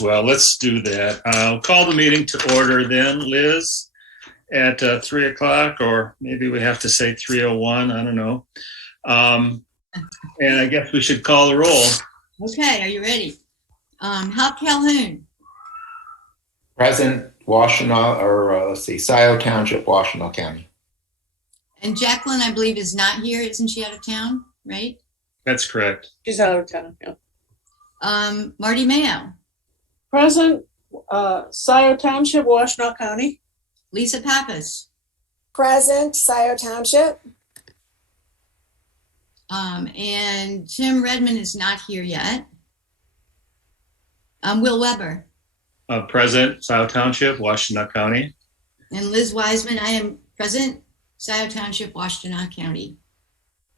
well. Let's do that. I'll call the meeting to order then, Liz, at 3 o'clock, or maybe we have to say 3:01. I don't know. And I guess we should call the roll. Okay, are you ready? Hop Calhoun. Present, Washtenaw, or let's see, Scio Township, Washtenaw County. And Jacqueline, I believe, is not here. Isn't she out of town, right? That's correct. She's out of town, yeah. Marty Mayo. Present, Scio Township, Washtenaw County. Lisa Pappas. Present, Scio Township. And Tim Redmond is not here yet. Will Weber. Present, Scio Township, Washtenaw County. And Liz Wiseman, I am present, Scio Township, Washtenaw County.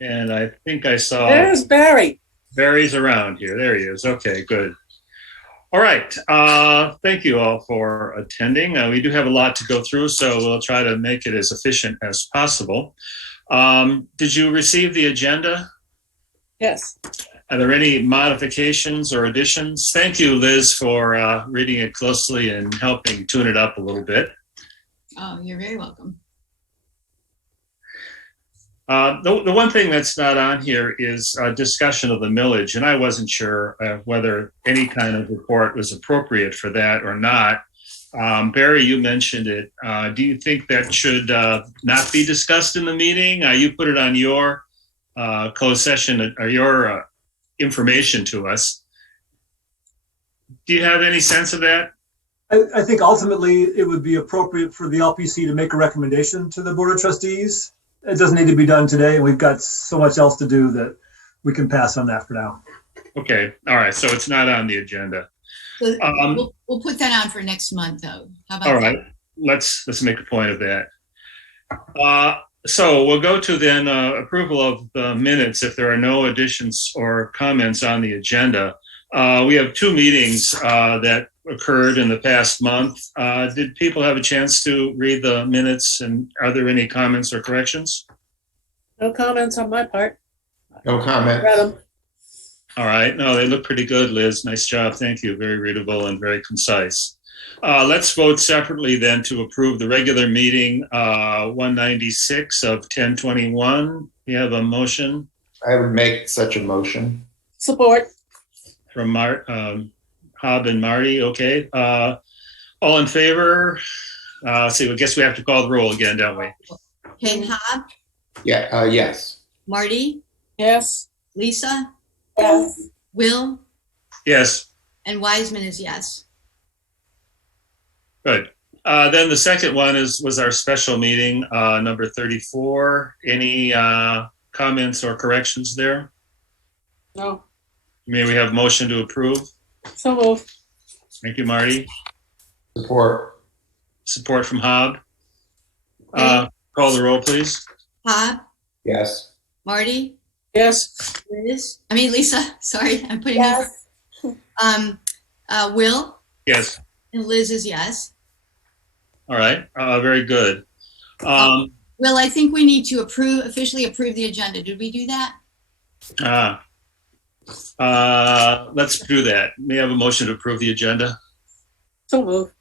And I think I saw There's Barry. Barry's around here. There he is. Okay, good. All right. Thank you all for attending. We do have a lot to go through, so we'll try to make it as efficient as possible. Did you receive the agenda? Yes. Are there any modifications or additions? Thank you, Liz, for reading it closely and helping tune it up a little bit. Oh, you're very welcome. The one thing that's not on here is a discussion of the millage, and I wasn't sure whether any kind of report was appropriate for that or not. Barry, you mentioned it. Do you think that should not be discussed in the meeting? You put it on your closed session or your information to us. Do you have any sense of that? I think ultimately it would be appropriate for the LPC to make a recommendation to the Board of Trustees. It doesn't need to be done today. We've got so much else to do that we can pass on that for now. Okay. All right. So it's not on the agenda. So we'll put that on for next month, though. How about all right. that? Let's make a point of that. So we'll go to then approval of the minutes if there are no additions or comments on the agenda. We have two meetings that occurred in the past month. Did people have a chance to read the minutes, and are there any comments or corrections? No comments on my part. No comment. Read them. All right. No, they look pretty good, Liz. Nice job. Thank you. Very readable and very concise. Let's vote separately then to approve the regular meeting 196 of 1021. We have a motion. I would make such a motion. Support. From Hob and Marty. Okay. All in favor? See, I guess we have to call the roll again, don't we? Okay, Hob, Yeah. Yes. Marty, Yes. Lisa, Yes. Will, Yes. and Wiseman is yes. Good. Then the second one was our special meeting, number 34. Any comments or corrections there? No. May we have motion to approve? So moved. Thank you, Marty. Support. Support from Hob. Call the roll, please. Hob, Yes. Marty, Yes. Lisa, sorry, I'm putting Yes. you. Will, Yes. and Liz is yes. All right. Very good. Will, I think we need to officially approve the agenda. Did we do that? Let's do that. May I have a motion to approve the agenda? So moved.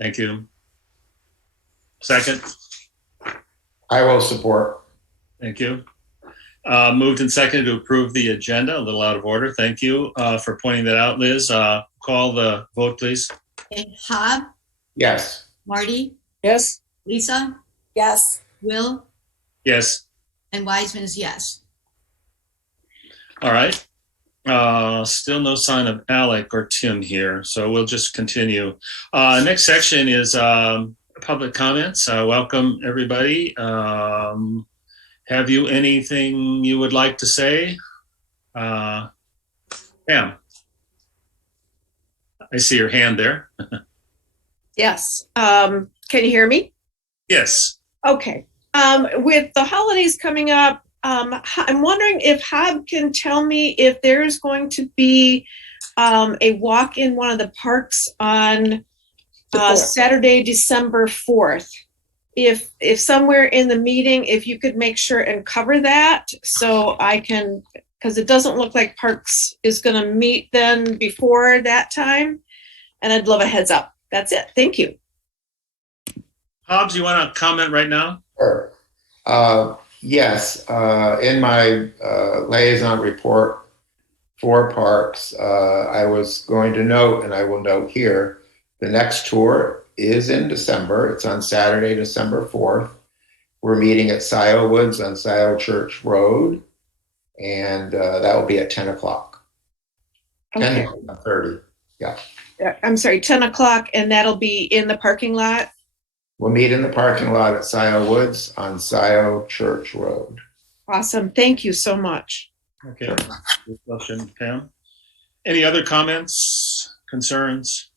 Thank you. Second. I will support. Thank you. Moved and seconded to approve the agenda. A little out of order. Thank you for pointing that out, Liz. Call the vote, please. Okay, Hob, Yes. Marty, Yes. Lisa, Yes. Will, Yes. and Wiseman is yes. All right. Still no sign of Alec or Tim here, so we'll just continue. Next section is public comments. Welcome, everybody. Have you anything you would like to say? Pam, I see your hand there. Yes. Can you hear me? Yes. Okay. With the holidays coming up, I'm wondering if Hob can tell me if there's going to be a walk in one of the parks on Saturday, December 4th. If somewhere in the meeting, if you could make sure and cover that so I can, because it doesn't look like Parks is going to meet then before that time. and I'd love a heads up. That's it. Thank you. Hobbs, you want to comment right now? Sure. Yes, in my liaison report for parks, I was going to note, and I will note here, the next tour is in December. It's on Saturday, December 4th. We're meeting at Scio Woods on Scio Church Road, and that will be at 10 o'clock. Okay. 10:30. I'm sorry, 10 o'clock, and that'll be in the parking lot? We'll meet in the parking lot at Scio Woods on Scio Church Road. Awesome. Thank you so much. Okay. Good question, Pam. Any other comments, concerns?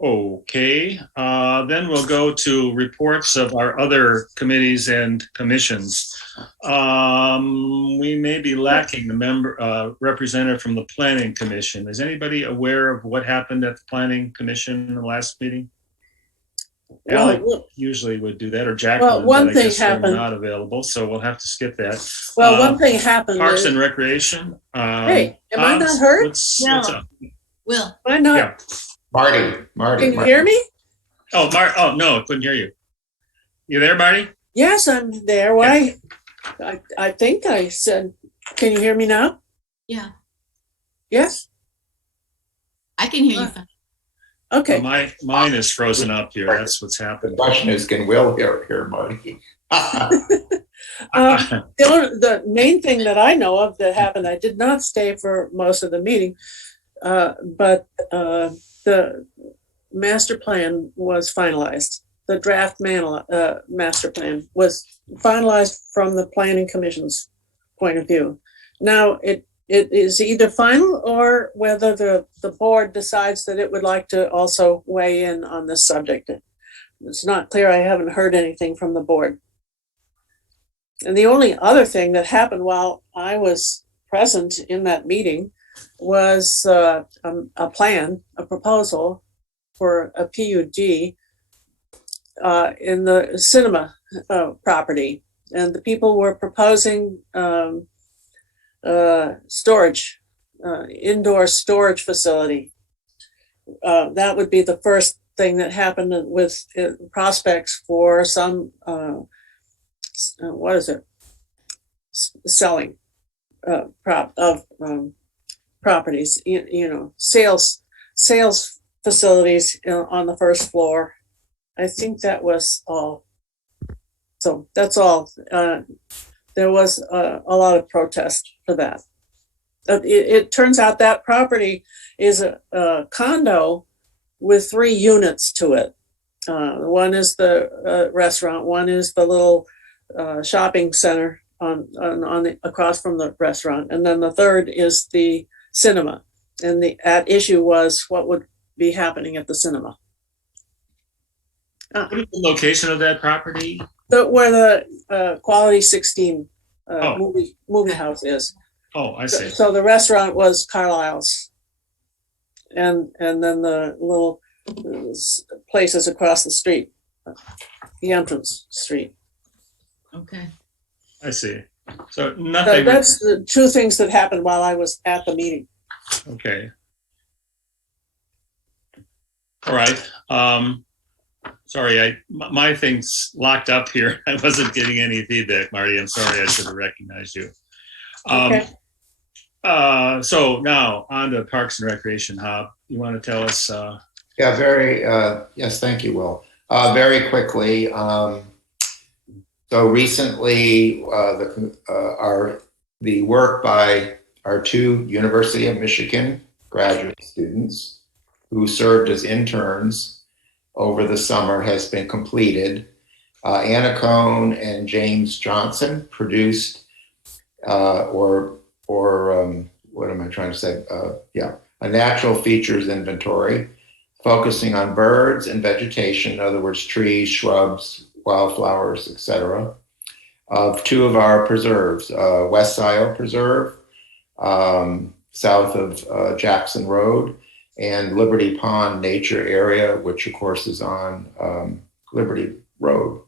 Okay, then we'll go to reports of our other committees and commissions. We may be lacking a representative from the Planning Commission. Is anybody aware of what happened at the Planning Commission in the last meeting? Alec usually would do that, or Jacqueline. Well, one but I thing guess they're happened. Not available, so we'll have to skip that. Well, one thing happened. Parks is- and Recreation. Hey, am I not Hobbs, heard? What's No. up? Will, Am I not? Yeah. Marty. Can you hear me? Oh, no, I couldn't hear you. You there, Marty? Yes, I'm there. Why? I think I said, can you hear me now? yeah, Yes? I can hear you fine. Okay. Mine is frozen up here. That's what's The happened. question is, can Will hear Marty? The main thing that I know of that happened, I did not stay for most of the meeting, but the master plan was finalized. The draft master plan was finalized from the Planning Commission's point of view. Now, it is either final or whether the board decides that it would like to also weigh in on this subject. It's not clear. I haven't heard anything from the board. And the only other thing that happened while I was present in that meeting was a proposal for a PUD in the cinema property. And the people were proposing storage, indoor storage facility. That would be the first thing that happened with prospects for some selling properties, sales facilities on the first floor. I think that was all. So that's all. There was a lot of protest for that. It turns out that property is a condo with 3 units to it. One is the restaurant, one is the little shopping center across from the restaurant, and then the third is the cinema. And the at issue was what would be happening at the cinema. What is the location of that property? Where the Quality 16 Oh. movie house is. Oh, I see. So the restaurant was Carlisle's, and then the little places across the street, the entrance street. Okay. I see. So So nothing. that's the 2 things that happened while I was at the meeting. Okay. All right. Sorry, my thing's locked up here. I wasn't getting any feedback, Marty. I'm sorry. I should have recognized you. Okay. So now on to Parks and Recreation. Hob, you want to tell us? Yes, thank you, Will. Very quickly. So recently, the work by our 2 University of Michigan graduate students who served as interns over the summer has been completed. Anna Cohn and James Johnson produced, what am I trying to say? A natural features inventory focusing on birds and vegetation, in other words, trees, shrubs, wildflowers, etc., of 2 of our preserves, West Scio Preserve, south of Jackson Road, and Liberty Pond Nature Area, which of course is on Liberty Road.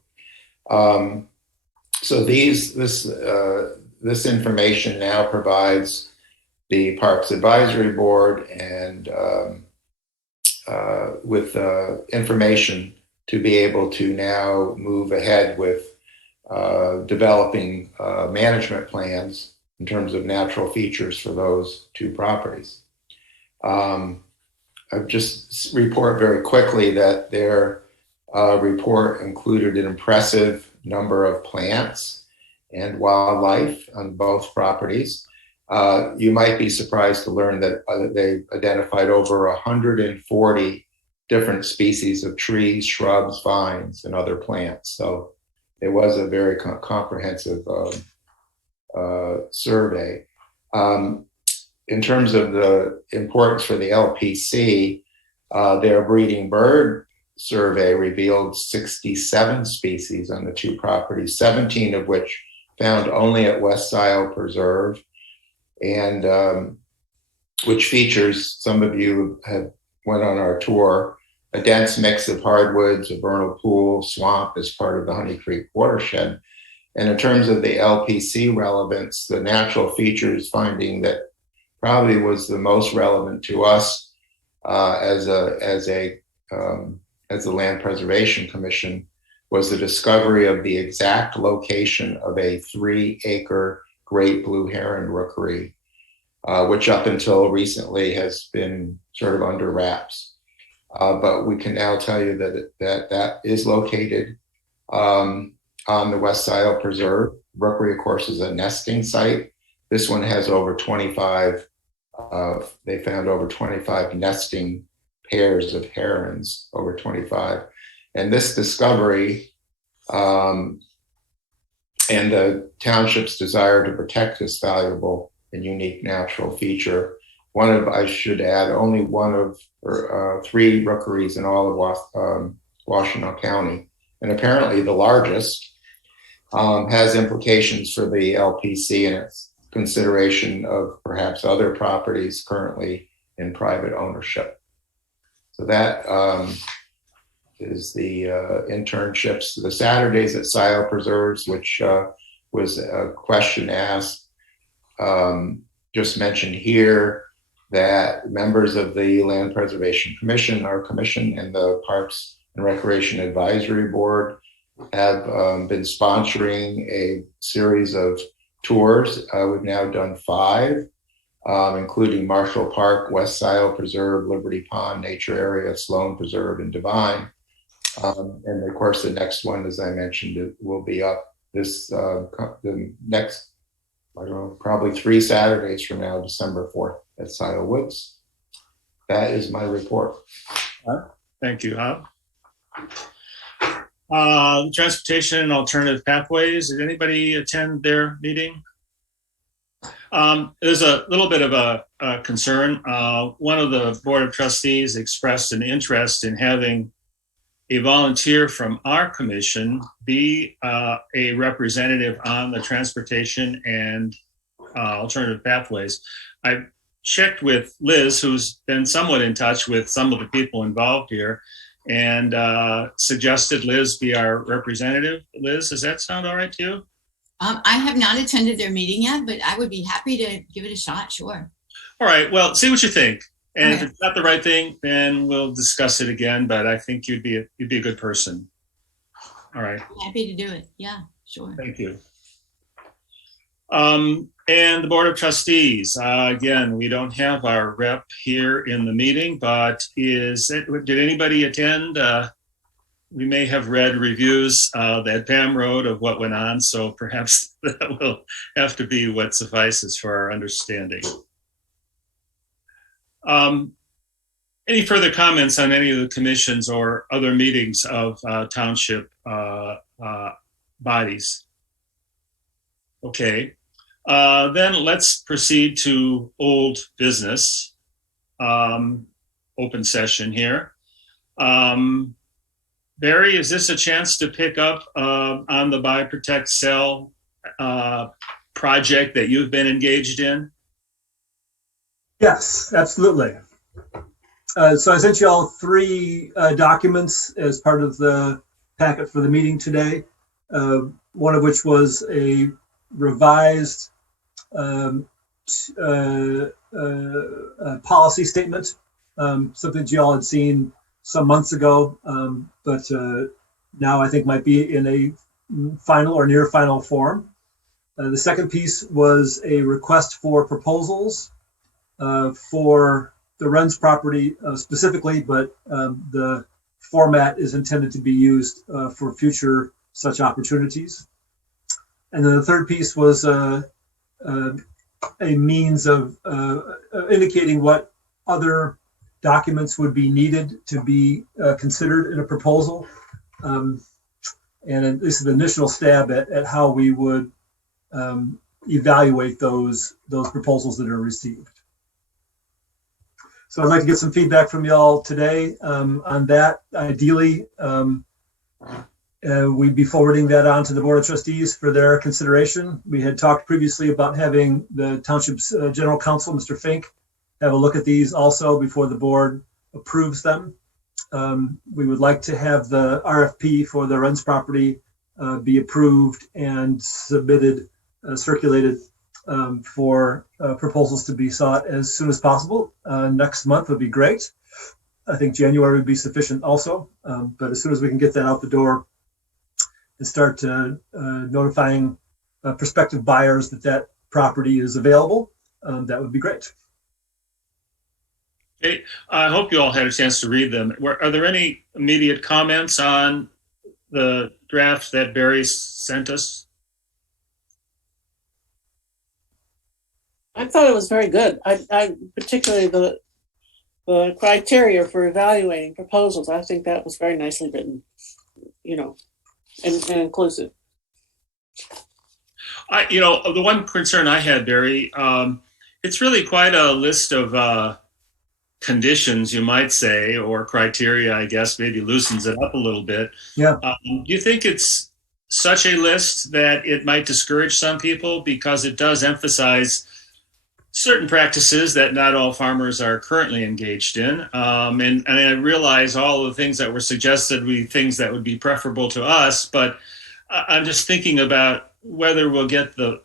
So this information now provides the Parks Advisory Board and with information to be able to now move ahead with developing management plans in terms of natural features for those two properties. I'll just report very quickly that their report included an impressive number of plants and wildlife on both properties. You might be surprised to learn that they identified over 140 different species of trees, shrubs, vines, and other plants. So it was a very comprehensive survey. In terms of the importance for the LPC, their breeding bird survey revealed 67 species on the two properties, 17 of which found only at West Scio Preserve, and which features, some of you have went on our tour, a dense mix of hardwoods, a vernal pool, swamp as part of the Honey Creek watershed. And in terms of the LPC relevance, the natural features finding that probably was the most relevant to us as the Land Preservation Commission was the discovery of the exact location of a 3-acre great blue heron rookery, which up until recently has been sort of under wraps. But we can now tell you that is located on the West Scio Preserve. Rookery, of course, is a nesting site. This one has over 25, they found over 25 nesting pairs of herons, over 25. And this discovery and the township's desire to protect this valuable and unique natural feature, one of, I should add, only one of 3 rookeries in all of Washtenaw County, and apparently the largest, has implications for the LPC and its consideration of perhaps other properties currently in private ownership. So that is the internships, the Saturdays at Scio Preserves, which was a question asked, just mentioned here that members of the Land Preservation Commission, our commission, and the Parks and Recreation Advisory Board have been sponsoring a series of tours. We've now done 5, including Marshall Park, West Scio Preserve, Liberty Pond Nature Area, Sloan Preserve, and Divine. And of course, the next one, as I mentioned, it will be up this the next, I don't know, probably 3 Saturdays from now, December 4th at Scio Woods. That is my report. Thank you, Hop. Transportation and Alternative Pathways. Did anybody attend their meeting? There's a little bit of a concern. One of the Board of Trustees expressed an interest in having a volunteer from our commission be a representative on the Transportation and Alternative Pathways. I checked with Liz, who's been somewhat in touch with some of the people involved here, and suggested Liz be our representative. Liz, does that sound all right to you? I have not attended their meeting yet, but I would be happy to give it a shot, sure. All right, well, see what you think. And Okay. if it's not the right thing, then we'll discuss it again, but I think you'd be a good person. All right, I'm happy to do it. Yeah, sure. thank you. And the Board of Trustees, again, we don't have our rep here in the meeting, but did anybody attend? We may have read reviews that Pam wrote of what went on, so perhaps that will have to be what suffices for our understanding. Any further comments on any of the commissions or other meetings of township bodies? Okay, then let's proceed to old business, open session here. Barry, is this a chance to pick up on the Buy, Protect, Sell project that you've been engaged in? Yes, absolutely. So I sent you all 3 documents as part of the packet for the meeting today. One of which was a revised policy statement, something that you all had seen some months ago, but now I think might be in a final or near final form. The second piece was a request for proposals for the Wren's property specifically, but the format is intended to be used for future such opportunities. And then the third piece was a means of indicating what other documents would be needed to be considered in a proposal. And this is the initial stab at how we would evaluate those proposals that are received. So I'd like to get some feedback from y'all today on that. Ideally, we'd be forwarding that on to the Board of Trustees for their consideration. We had talked previously about having the Township's General Counsel, Mr. Fink, have a look at these also before the board approves them. We would like to have the RFP for the Wren's property be approved and submitted, circulated for proposals to be sought as soon as possible. Next month would be great. I think January would be sufficient also, but as soon as we can get that out the door and start notifying prospective buyers that property is available, that would be great. Okay. I hope you all had a chance to read them. Are there any immediate comments on the draft that Barry sent us? I thought it was very good. I particularly the criteria for evaluating proposals. I think that was very nicely written, and inclusive. The one concern I had, Barry, it's really quite a list of conditions, you might say, or criteria, I guess, maybe loosens it up a little bit. Yeah. Do you think it's such a list that it might discourage some people because it does emphasize certain practices that not all farmers are currently engaged in? And I realize all of the things that were suggested would be things that would be preferable to us, but I'm just thinking about whether we'll get the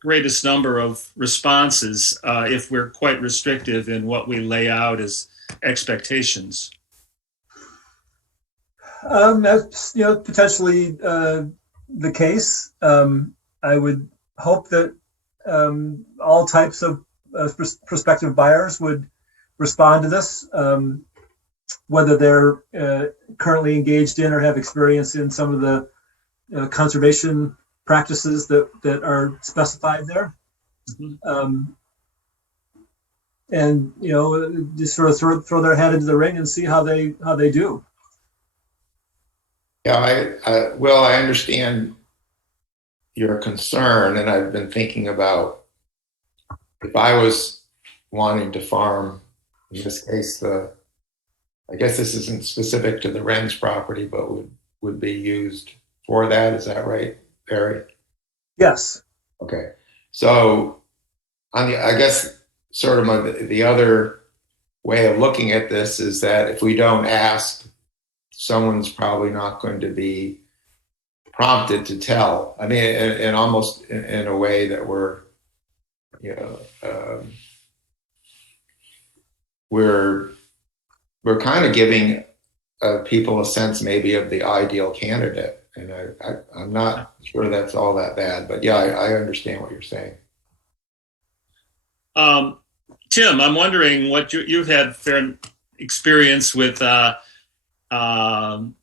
greatest number of responses if we're quite restrictive in what we lay out as expectations. That's potentially the case. I would hope that all types of prospective buyers would respond to this, whether they're currently engaged in or have experience in some of the conservation practices that are specified there. Mm-hmm. And just sort of throw their hat into the ring and see how they do. Yeah, Will, I understand your concern, and I've been thinking about if I was wanting to farm, in this case, I guess this isn't specific to the Wren's property, but would be used for that. Is that right, Barry? Yes. Okay. So I guess sort of the other way of looking at this is that if we don't ask, someone's probably not going to be prompted to tell. I mean, and almost in a way that we're kind of giving people a sense maybe of the ideal candidate. And I'm not sure that's all that bad, but yeah, I understand what you're saying. Tim, I'm wondering what you've had fair experience with artisanal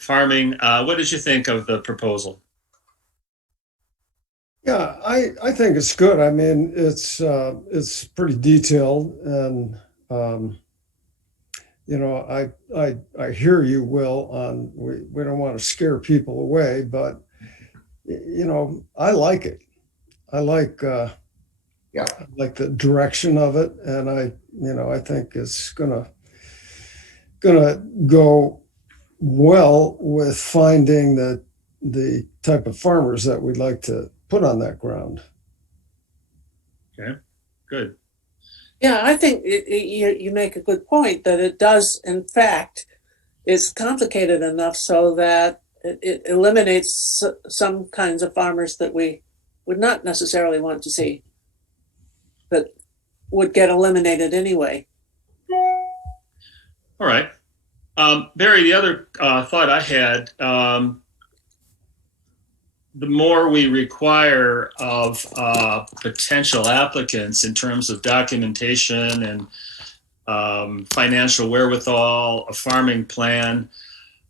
farming. What did you think of the proposal? Yeah, I think it's good. I mean, it's pretty detailed, and I hear you, Will, on we don't want to scare people away, but I like it. I like I like the direction of it, and I think it's gonna go well with finding the type of farmers that we'd like to put on that ground. Okay, good. Yeah, I think you make a good point that it does, in fact, is complicated enough so that it eliminates some kinds of farmers that we would not necessarily want to see. that would get eliminated anyway. All right. Barry, the other thought I had, the more we require of potential applicants in terms of documentation and financial wherewithal, a farming plan,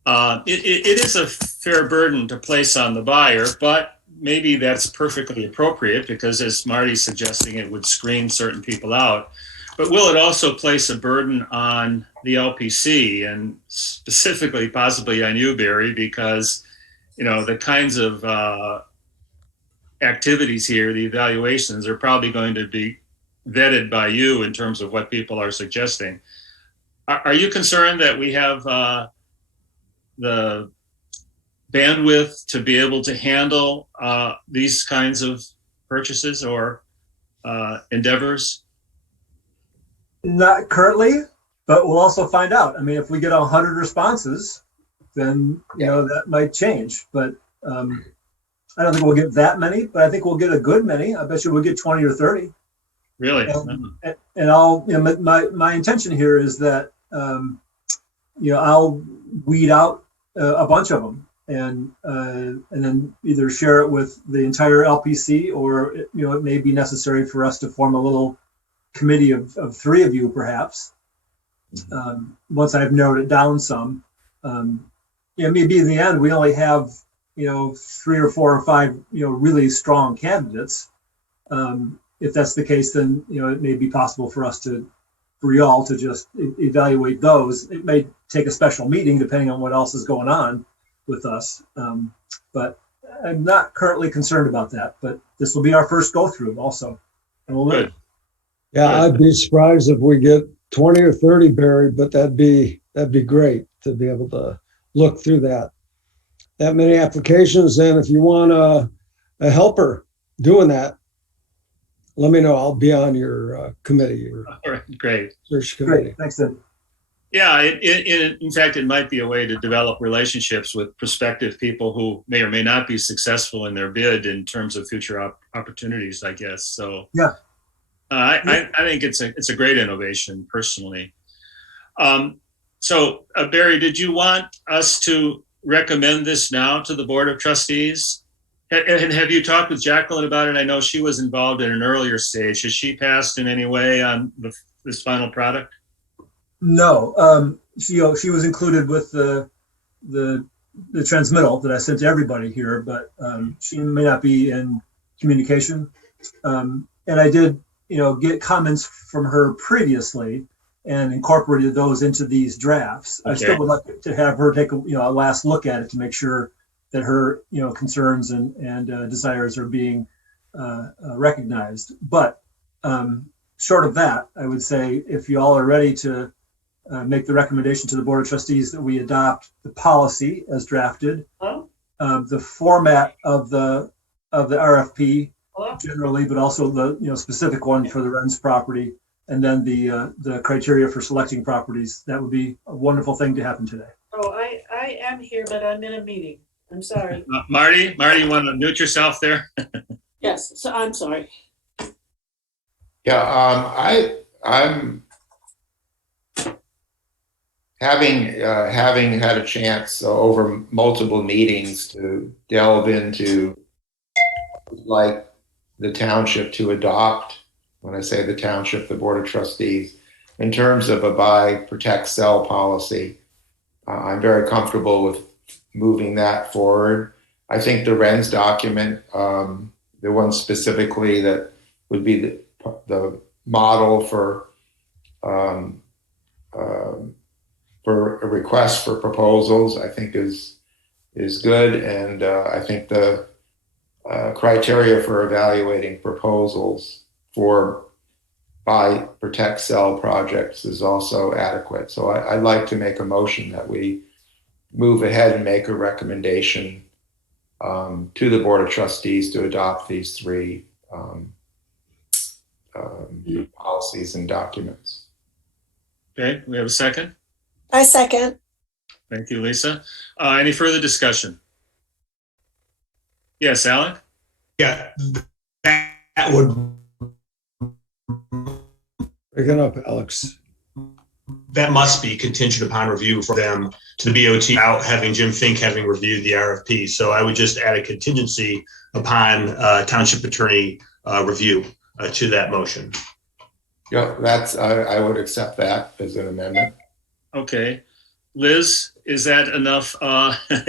it is a fair burden to place on the buyer, but maybe that's perfectly appropriate because, as Marty's suggesting, it would screen certain people out. But will it also place a burden on the LPC and specifically possibly on you, Barry, because the kinds of activities here, the evaluations are probably going to be vetted by you in terms of what people are suggesting. Are you concerned that we have the bandwidth to be able to handle these kinds of purchases or endeavors? Not currently, but we'll also find out. I mean, if we get 100 responses, then that might change. But I don't think we'll get that many, but I think we'll get a good many. I bet you we'll get 20 or 30. Really? And I'll, my intention here is that I'll weed out a bunch of them and then either share it with the entire LPC, or it may be necessary for us to form a little committee of 3 of you, perhaps. Once I've narrowed it down some, maybe in the end we only have 3 or 4 or 5 really strong candidates. If that's the case, then it may be possible for y'all to just evaluate those. It may take a special meeting depending on what else is going on with us. But I'm not currently concerned about that. But this will be our first go through also, and we'll learn. Yeah, I'd be surprised if we get 20 or 30, Barry, but that'd be great to be able to look through that many applications. And if you want a helper doing that, let me know. I'll be on your committee. All right, great. Search committee. Great, thanks, Ed. Yeah, in fact, it might be a way to develop relationships with prospective people who may or may not be successful in their bid in terms of future opportunities, I guess. So yeah, I think it's a great innovation personally. So Barry, did you want us to recommend this now to the Board of Trustees? And have you talked with Jacqueline about it? I know she was involved in an earlier stage. Has she passed in any way on this final product? No, she was included with the transmittal that I sent to everybody here, but she may not be in communication. And I did, get comments from her previously and incorporated those into these drafts. Okay. I still would like to have her take a last look at it to make sure that her concerns and desires are being recognized. But short of that, I would say if you all are ready to make the recommendation to the Board of Trustees that we adopt the policy as drafted, the format of the RFP generally, but also the specific one for the Renz property, and then the criteria for selecting properties, that would be a wonderful thing to happen today. Oh, I am here, but I'm in a meeting. I'm sorry. Marty, you want to mute yourself there? Yes, so I'm sorry. Yeah, I'm having had a chance over multiple meetings to delve into like the township to adopt. When I say the township, the Board of Trustees, in terms of a buy, protect, sell policy, I'm very comfortable with moving that forward. I think the Renz document, the one specifically that would be the model for a request for proposals, I think is good, and I think the criteria for evaluating proposals for buy, protect, sell projects is also adequate. So I'd like to make a motion that we move ahead and make a recommendation to the Board of Trustees to adopt these 3 policies and documents. Okay, we have a second. I second. Thank you, Lisa. Any further discussion? Yes, Alec? Yeah, that would Breaking up, Alex. That must be contingent upon review for them to the BOT without having Jim Fink having reviewed the RFP. So I would just add a contingency upon township attorney review to that motion. Yeah, I would accept that as an amendment. Okay. Liz, is that enough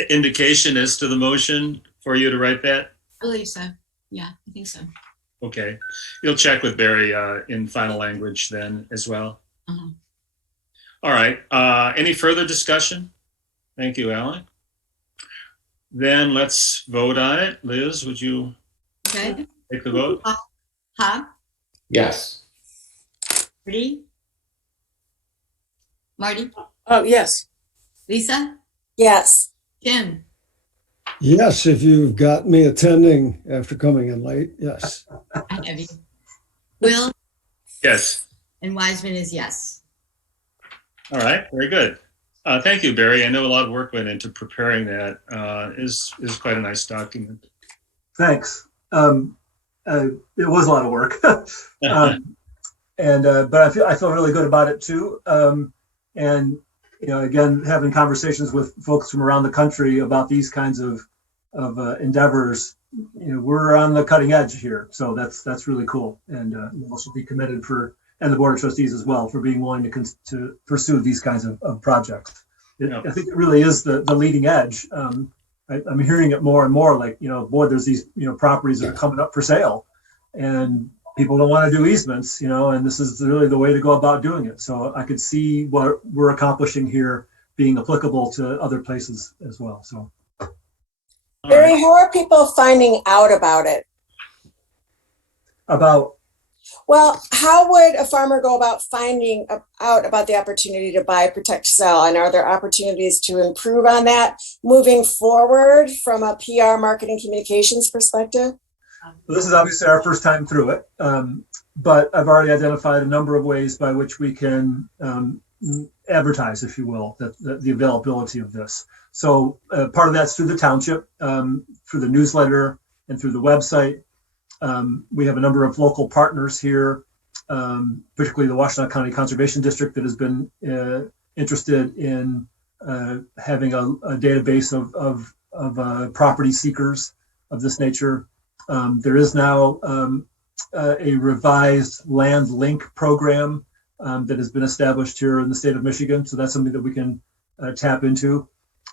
indication as to the motion for you to write that? I believe so. Yeah, I think so. Okay. You'll check with Barry in final language then as well. Uh-huh. All right. Any further discussion? Thank you, Alan. Then let's vote on it. Liz, would you Okay. take the vote? Hobb, Yes. Marty? Marty? Oh, yes. Lisa? Yes. Jim? Yes, if you've got me attending after coming in late, yes. I have you. Will? Yes. And Wiseman is yes. All right. Very good. Thank you, Barry. I know a lot of work went into preparing that. Is quite a nice document. Thanks. It was a lot of work. But I feel really good about it too. And again, having conversations with folks from around the country about these kinds of endeavors, we're on the cutting edge here. So that's really cool. And we'll also be committed and the Board of Trustees as well, for being willing to pursue these kinds of projects. I think it really is the leading edge. I'm hearing it more and more, like, boy, there's these, properties that are coming up for sale, and people don't want to do easements, and this is really the way to go about doing it. So I could see what we're accomplishing here being applicable to other places as well. So, Barry, how are people finding out about it? Well, how would a farmer go about finding out about the opportunity to buy, protect, sell? And are there opportunities to improve on that moving forward from a PR, marketing, communications perspective? this is obviously our first time through it, but I've already identified a number of ways by which we can advertise, if you will, the availability of this. So part of that's through the township, through the newsletter, and through the website. We have a number of local partners here, particularly the Washtenaw County Conservation District, that has been interested in having a database of property seekers of this nature. There is now a revised land link program that has been established here in the state of Michigan. So that's something that we can tap into.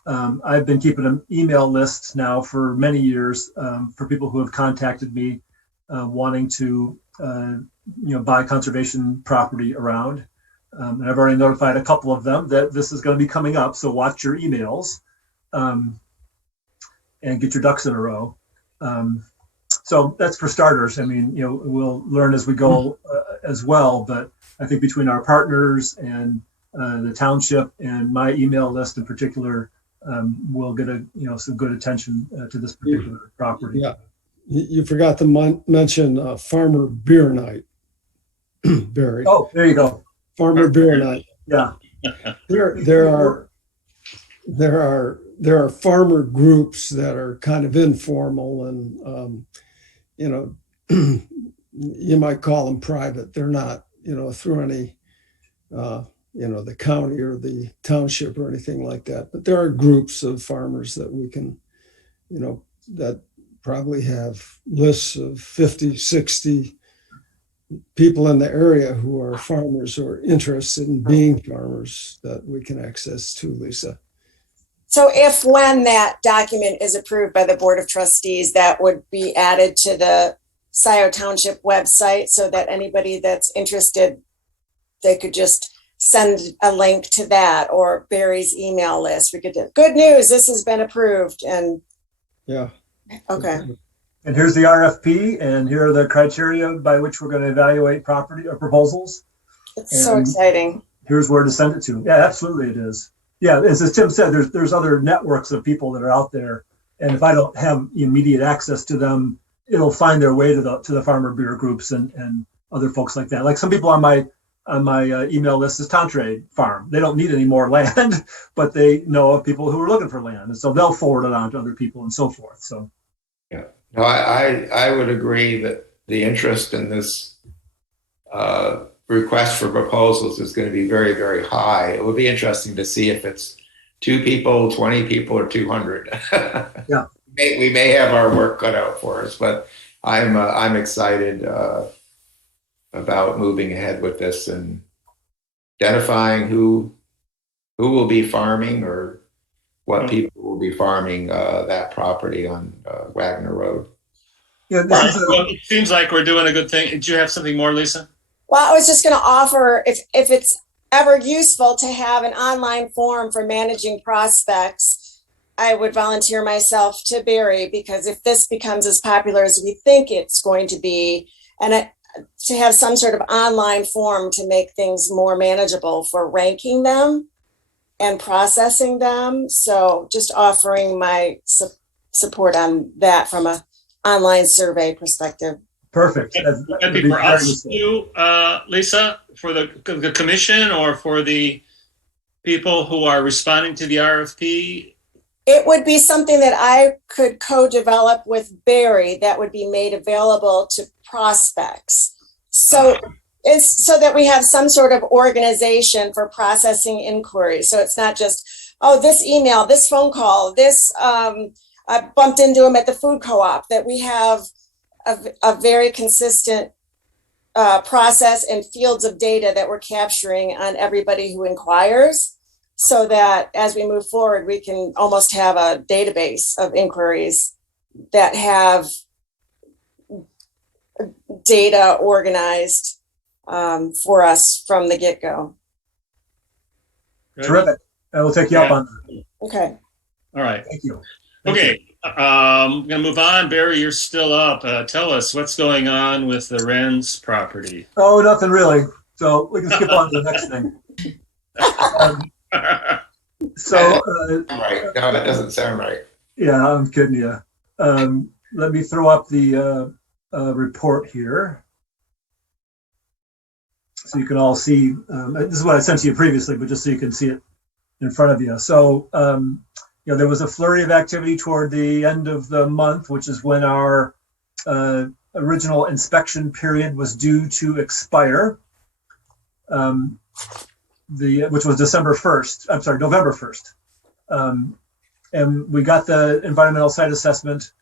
I've been keeping an email list now for many years for people who have contacted me wanting to buy conservation property around. And I've already notified a couple of them that this is going to be coming up. So watch your emails and get your ducks in a row. So that's for starters. I mean, we'll learn as we go as well. But I think between our partners and the township and my email list in particular, we'll get some good attention to this particular property. Yeah, you forgot to mention Farmer Beer Night, Barry. Oh, there you go. Farmer Beer Night. Yeah. There are farmer groups that are kind of informal and you might call them private. They're not through any the county or the township or anything like that. But there are groups of farmers that we can, that probably have lists of 50, 60 people in the area who are farmers or interested in being farmers that we can access to, Lisa. So when that document is approved by the Board of Trustees, that would be added to the Scio Township website so that anybody that's interested, they could just send a link to that, or Barry's email list. We could do, good news, this has been approved. And yeah. Okay. And here's the RFP, and here are the criteria by which we're going to evaluate property or proposals. It's so exciting. Here's where to send it to. Yeah, absolutely it is. Yeah, as Tim said, there's other networks of people that are out there, and if I don't have immediate access to them, it'll find their way to the farmer beer groups and other folks like that. Like some people on my email list is Tantre Farm. They don't need any more land, but they know of people who are looking for land, and so they'll forward it on to other people and so forth. So, yeah, no, I would agree that the interest in this request for proposals is going to be very, very high. It would be interesting to see if it's 2 people, 20 people, or 200. Yeah. We may have our work cut out for us, but I'm excited about moving ahead with this and identifying who will be farming or what people will be farming that property on Wagner Road. Yeah, Well, it seems like we're doing a good thing. Did you have something more, Lisa? Well, I was just going to offer, if it's ever useful to have an online form for managing prospects, I would volunteer myself to Barry, because if this becomes as popular as we think it's going to be, and to have some sort of online form to make things more manageable for ranking them and processing them. So just offering my support on that from a online survey perspective. perfect. That'd be for us too, Lisa, for the commission, or for the people who are responding to the RFP? It would be something that I could co-develop with Barry that would be made available to prospects. So it's so that we have some sort of organization for processing inquiries. So it's not just, oh, this email, this phone call, this, I bumped into him at the food co-op, that we have a very consistent process and fields of data that we're capturing on everybody who inquires, so that as we move forward, we can almost have a database of inquiries that have data organized for us from the get-go. Terrific. I will take you up on that. Okay. All right. Thank you. Okay. I'm going to move on. Barry, you're still up. Tell us what's going on with the Wren's property. Oh, nothing really. So we can skip on to the next thing. Right. No, that doesn't sound right. Yeah, I'm kidding you. Let me throw up the report here, so you can all see. This is what I sent to you previously, but just so you can see it in front of you. So, there was a flurry of activity toward the end of the month, which is when our original inspection period was due to expire. Which was November 1st. And we got the environmental site assessment.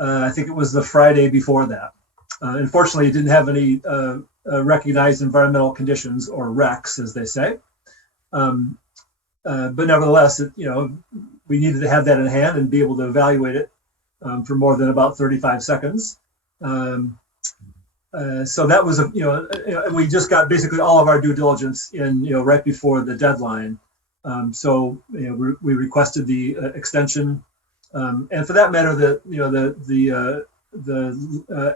I think it was the Friday before that. Unfortunately, it didn't have any recognized environmental conditions, or RECs, as they say. But nevertheless, we needed to have that in hand and be able to evaluate it for more than about 35 seconds. So that was, we just got basically all of our due diligence in, right before the deadline. So we requested the extension, and for that matter, the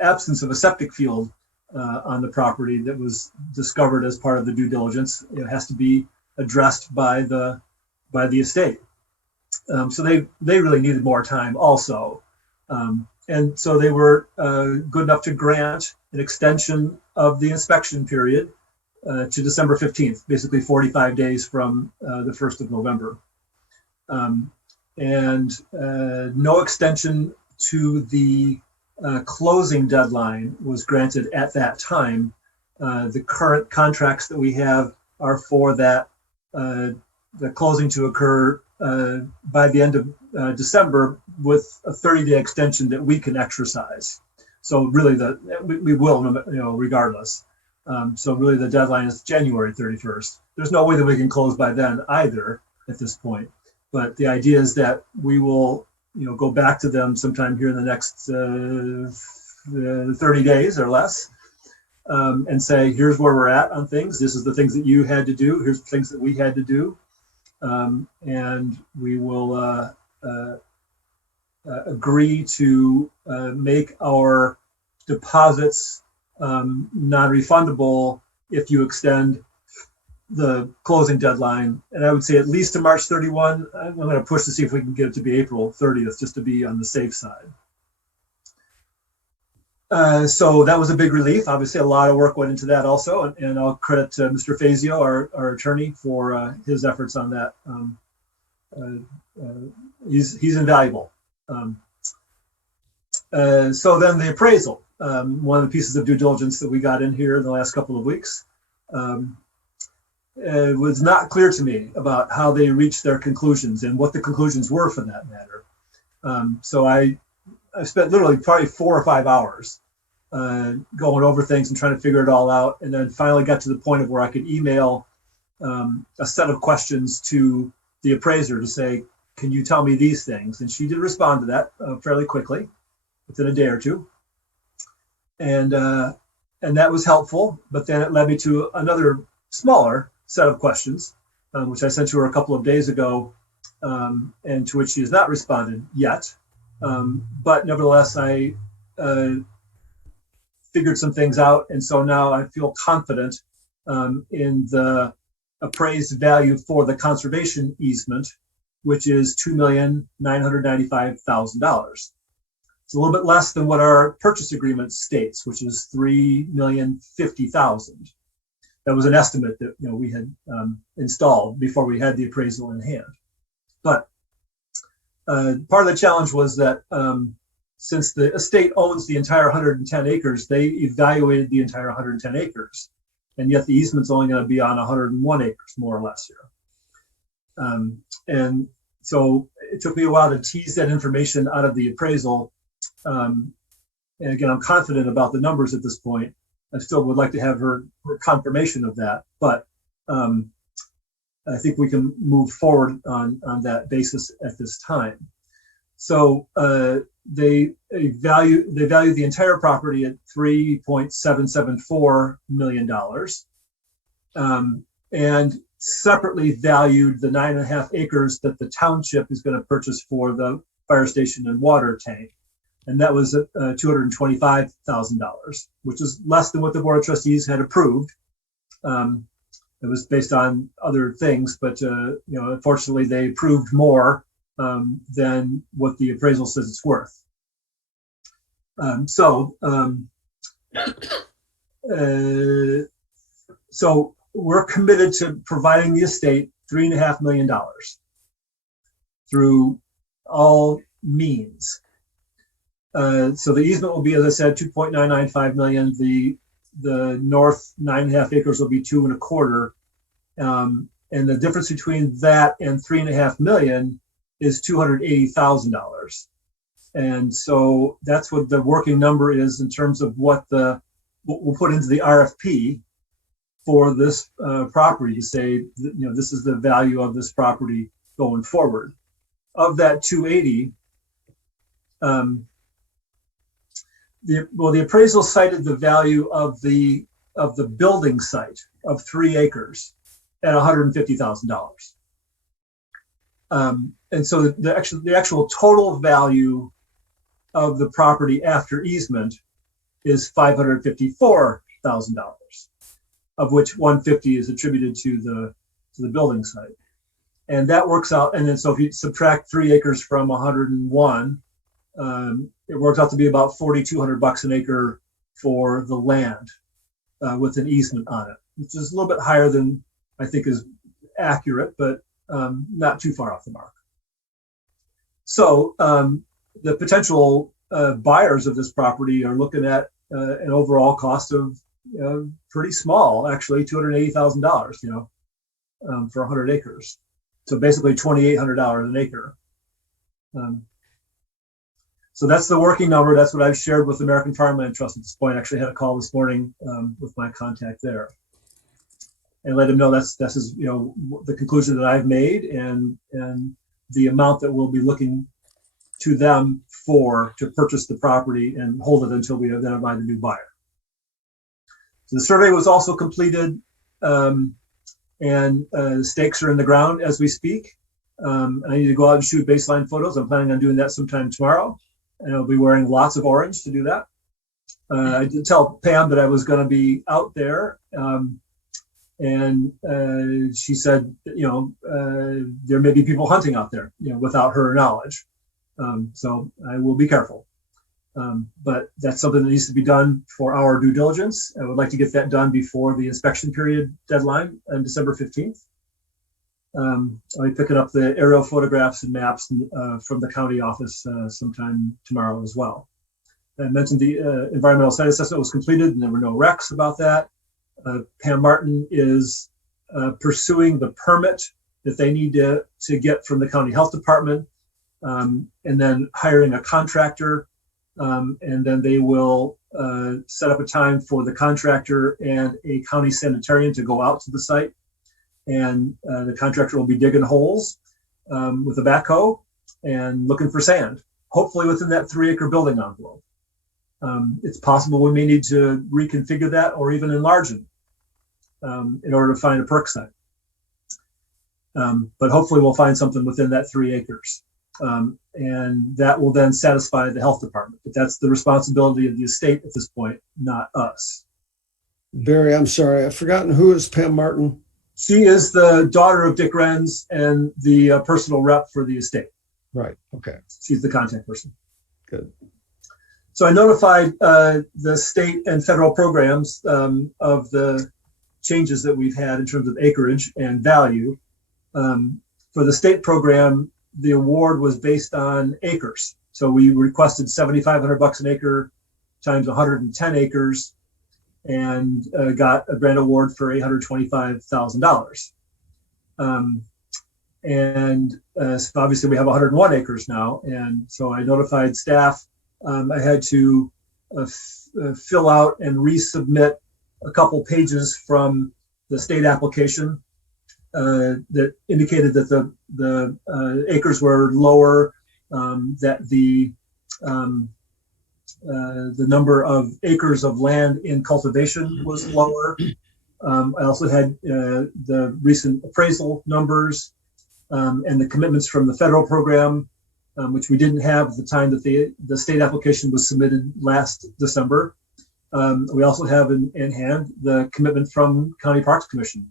absence of a septic field on the property that was discovered as part of the due diligence, has to be addressed by the estate. So they really needed more time also, and so they were good enough to grant an extension of the inspection period to December 15th, basically 45 days from the 1st of November. And no extension to the closing deadline was granted at that time. The current contracts that we have are for that, the closing to occur by the end of December, with a 30-day extension that we can exercise. So really, we will, regardless. So really, the deadline is January 31st. There's no way that we can close by then either at this point. But the idea is that we will, go back to them sometime here in the next 30 days or less, and say, here's where we're at on things. This is the things that you had to do. Here's the things that we had to do. And we will agree to make our deposits non-refundable if you extend the closing deadline. And I would say at least to March 31. I'm going to push to see if we can get it to be April 30th, just to be on the safe side. So that was a big relief. Obviously, a lot of work went into that also, and I'll credit Mr. Fazio, our attorney, for his efforts on that. He's invaluable. So then the appraisal, one of the pieces of due diligence that we got in here in the last couple of weeks. it was not clear to me about how they reached their conclusions and what the conclusions were for that matter. So I spent literally probably 4 or 5 hours going over things and trying to figure it all out, and then finally got to the point of where I could email a set of questions to the appraiser to say, can you tell me these things? And she did respond to that fairly quickly, within a day or two. And that was helpful, but then it led me to another smaller set of questions, which I sent to her a couple of days ago, and to which she has not responded yet. But nevertheless, I figured some things out, and so now I feel confident in the appraised value for the conservation easement, which is $2,995,000. It's a little bit less than what our purchase agreement states, which is $3,050,000. That was an estimate that we had installed before we had the appraisal in hand. But part of the challenge was that since the estate owns the entire 110 acres, they evaluated the entire 110 acres, and yet the easement's only going to be on 101 acres, more or less here. And so it took me a while to tease that information out of the appraisal. And again, I'm confident about the numbers at this point. I still would like to have her confirmation of that, but I think we can move forward on that basis at this time. So they value the entire property at $3.774 million, and separately valued the 9.5 acres that the township is going to purchase for the fire station and water tank. And that was $225,000, which is less than what the Board of Trustees had approved. It was based on other things, but unfortunately, they approved more than what the appraisal says it's worth. So we're committed to providing the estate $3.5 million through all means. So the easement will be, as I said, $2.995 million. The north 9.5 acres will be 2.25. And the difference between that and $3.5 million is $280,000. And so that's what the working number is in terms of what we'll put into the RFP for this property to say, this is the value of this property going forward. Of that 280, the appraisal cited the value of the building site of 3 acres at $150,000. And so the actual total value of the property after easement is $554,000, of which $150 is attributed to the building site. And that works out. And then so if you subtract 3 acres from 101, it works out to be about $4,200 an acre for the land with an easement on it, which is a little bit higher than I think is accurate, but not too far off the mark. So the potential buyers of this property are looking at an overall cost of pretty small, actually, $280,000, for 100 acres. So basically $2,800 an acre. So that's the working number. That's what I've shared with American Farmland Trust at this point. I actually had a call this morning with my contact there, and let him know this is the conclusion that I've made and the amount that we'll be looking to them to purchase the property and hold it until we identify the new buyer. So the survey was also completed, and the stakes are in the ground as we speak. I need to go out and shoot baseline photos. I'm planning on doing that sometime tomorrow, and I'll be wearing lots of orange to do that. I did tell Pam that I was going to be out there, and she said, there may be people hunting out there, without her knowledge. So I will be careful. But that's something that needs to be done for our due diligence. I would like to get that done before the inspection period deadline on December 15th. I'll be picking up the aerial photographs and maps from the county office sometime tomorrow as well. I mentioned the environmental site assessment was completed and there were no wrecks about that. Pam Martin is pursuing the permit that they need to get from the county health department, and then hiring a contractor, and then they will set up a time for the contractor and a county sanitarian to go out to the site, and the contractor will be digging holes with a backhoe and looking for sand, hopefully within that 3-acre building envelope. It's possible we may need to reconfigure that or even enlarge it in order to find a perk site. But hopefully we'll find something within that 3 acres. And that will then satisfy the health department. But that's the responsibility of the estate at this point, not us. Barry, I'm sorry, I've forgotten, who is Pam Martin? She is the daughter of Dick Renz and the personal rep for the estate. Right. Okay. She's the contact person. Good. So I notified the state and federal programs of the changes that we've had in terms of acreage and value. For the state program, the award was based on acres. So we requested $7,500 an acre times 110 acres and got a grant award for $825,000. So obviously we have 101 acres now. And so I notified staff. I had to fill out and resubmit a couple pages from the state application that indicated that the acres were lower, that the number of acres of land in cultivation was lower. I also had the recent appraisal numbers and the commitments from the federal program, which we didn't have at the time that the state application was submitted last December. We also have in hand the commitment from County Parks Commission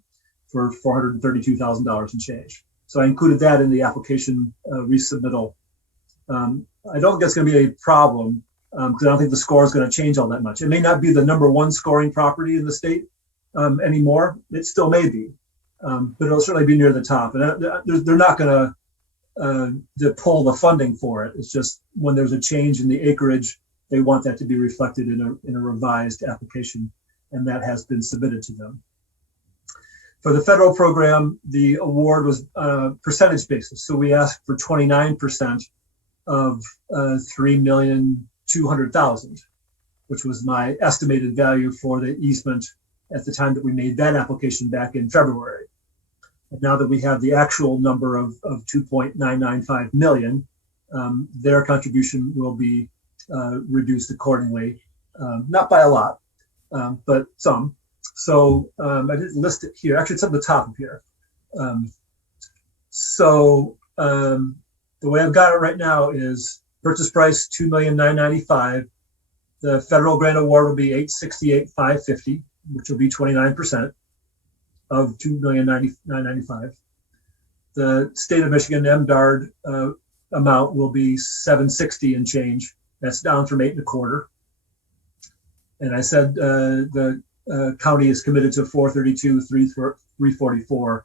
for $432,000 and change. So I included that in the application resubmittal. I don't think that's going to be a problem because I don't think the score is going to change all that much. It may not be the number 1 scoring property in the state anymore. It still may be, but it'll certainly be near the top. And they're not going to pull the funding for it. It's just when there's a change in the acreage, they want that to be reflected in a revised application, and that has been submitted to them. For the federal program, the award was percentage basis. So we asked for 29% of $3,200,000, which was my estimated value for the easement at the time that we made that application back in February. And now that we have the actual number of 2.995 million, their contribution will be reduced accordingly, not by a lot, but some. So I didn't list it here. Actually, it's at the top of here. The way I've got it right now is purchase price $2,995,000. The federal grant award will be $868,550, which will be 29% of $2,995,000. The state of Michigan MDARD amount will be $760 and change. That's down from $8.25. And I said the county is committed to $432,344,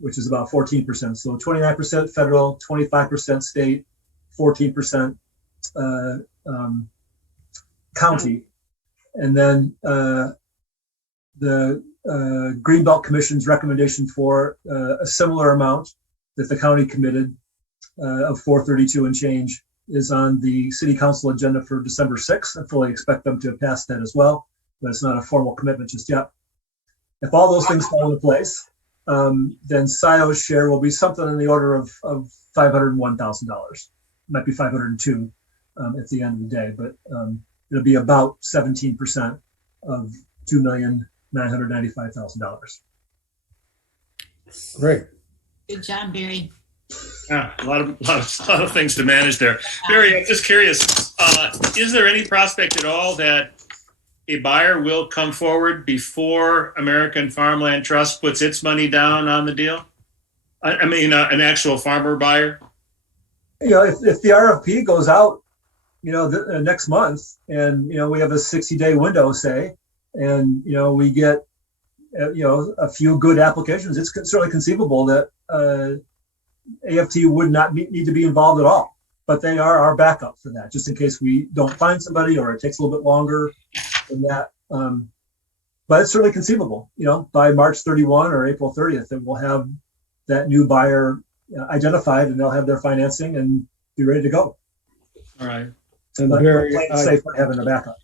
which is about 14%. So 29% federal, 25% state, 14% county. And then the Greenbelt Commission's recommendation for a similar amount that the county committed of $432 and change is on the city council agenda for December 6th. I fully expect them to pass that as well, but it's not a formal commitment just yet. If all those things fall into place, then Scio's share will be something in the order of $501,000. Might be $502 at the end of the day, but it'll be about 17% of $2,995,000. Great. Good job, Barry. Yeah, a lot of things to manage there. Barry, I'm just curious, is there any prospect at all that a buyer will come forward before American Farmland Trust puts its money down on the deal? I mean, an actual farmer buyer? You know, if the RFP goes out, you know, next month, and, you know, we have a 60-day window, say, and, you know, we get, you know, a few good applications, it's certainly conceivable that AFT would not need to be involved at all, but they are our backup for that, just in case we don't find somebody or it takes a little bit longer than that. but it's certainly conceivable, by March 31 or April 30th, that we'll have that new buyer identified and they'll have their financing and be ready to go. All right. And But Barry, plain safe by having a backup.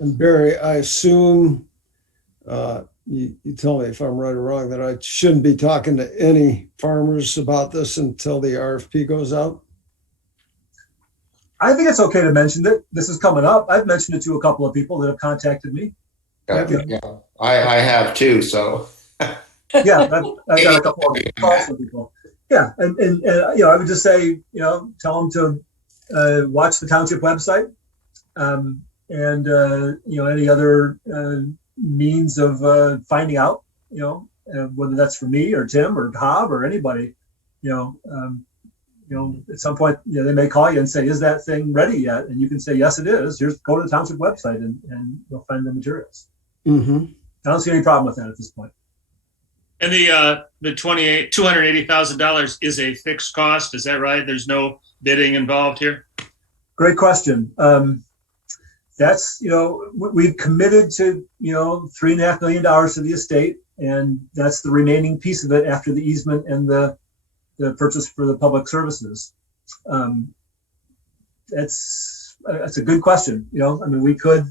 I assume, you tell me if I'm right or wrong, that I shouldn't be talking to any farmers about this until the RFP goes out? I think it's okay to mention that this is coming up. I've mentioned it to a couple of people that have contacted me. Yeah, I have too. So Yeah, I've got a couple of calls from people. Yeah, and I would just say, tell them to watch the township website, and any other means of finding out, whether that's for me or Tim or Hob or anybody, at some point, they may call you and say, "Is that thing ready yet?" And you can say, "Yes, it is. Go to the township website and you'll find the materials." Mm-hmm. I don't see any problem with that at this point. And the $280,000 is a fixed cost. Is that right? There's no bidding involved here. Great question. That's, we've committed to, $3.5 million to the estate, and that's the remaining piece of it after the easement and the purchase for the public services. That's a good question. We could,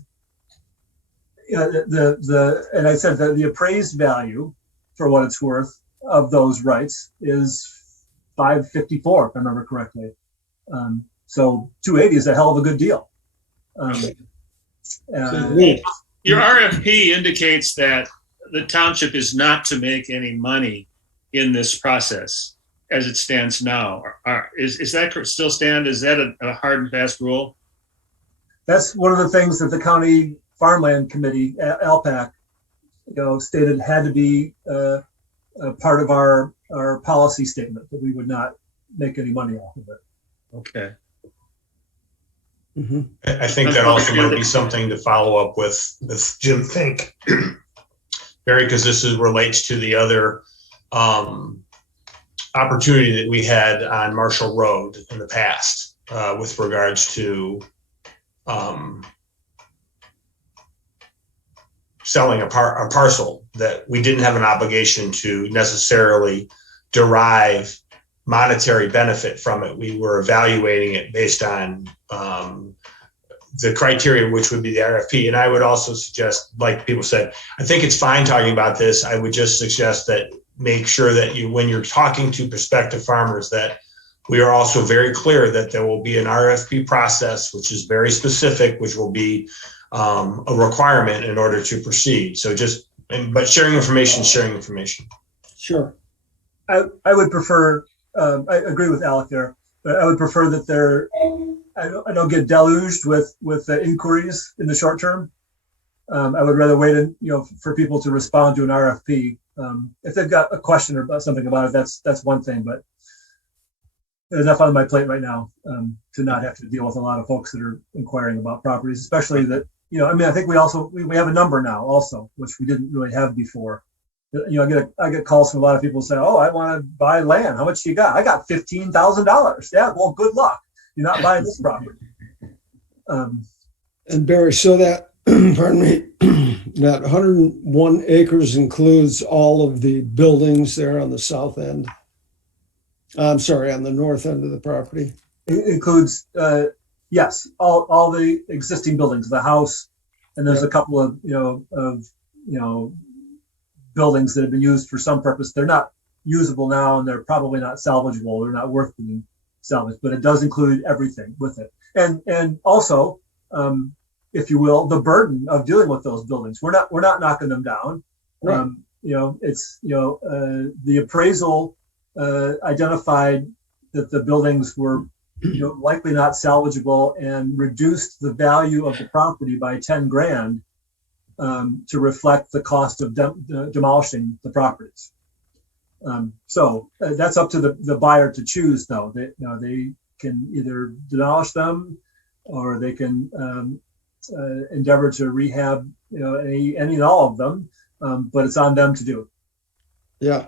and I said that the appraised value, for what it's worth, of those rights is $554, if I remember correctly. So 280 is a hell of a good deal. Your RFP indicates that the township is not to make any money in this process as it stands now. Is that still stand? Is that a hard and fast rule? That's one of the things that the county farmland committee, LPAC, stated had to be a part of our policy statement, that we would not make any money off of it. Okay. Mm-hmm. I think that also might be something to follow up with Jim Fink, Barry, because this relates to the other opportunity that we had on Marshall Road in the past with regards to selling a parcel that we didn't have an obligation to necessarily derive monetary benefit from it. We were evaluating it based on the criteria, which would be the RFP. And I would also suggest, like people said, I think it's fine talking about this. I would just suggest that make sure that when you're talking to prospective farmers, that we are also very clear that there will be an RFP process, which is very specific, which will be a requirement in order to proceed. So but sharing information is sharing information. Sure. I would prefer, I agree with Alec there, but I would prefer that I don't get deluged with inquiries in the short term. I would rather wait, for people to respond to an RFP. If they've got a question or something about it, that's one thing, but there's enough on my plate right now to not have to deal with a lot of folks that are inquiring about properties, especially that, I think we have a number now also, which we didn't really have before. I get calls from a lot of people saying, "Oh, I want to buy land. How much you got?" "I got $15,000. "Yeah, well, good luck. You're not buying this property." And Barry, so that, pardon me, that 101 acres includes all of the buildings there on the south end. I'm sorry, on the north end of the property. It includes, yes, all the existing buildings, the house, and there's a couple of buildings that have been used for some purpose. They're not usable now, and they're probably not salvageable. They're not worth being salvaged, but it does include everything with it, and also, if you will, the burden of dealing with those buildings. We're not knocking them down. Right. It's the appraisal identified that the buildings were likely not salvageable and reduced the value of the property by $10,000 to reflect the cost of demolishing the properties. So that's up to the buyer to choose, though. They can either demolish them or they can endeavor to rehab any and all of them, but it's on them to do. Yeah.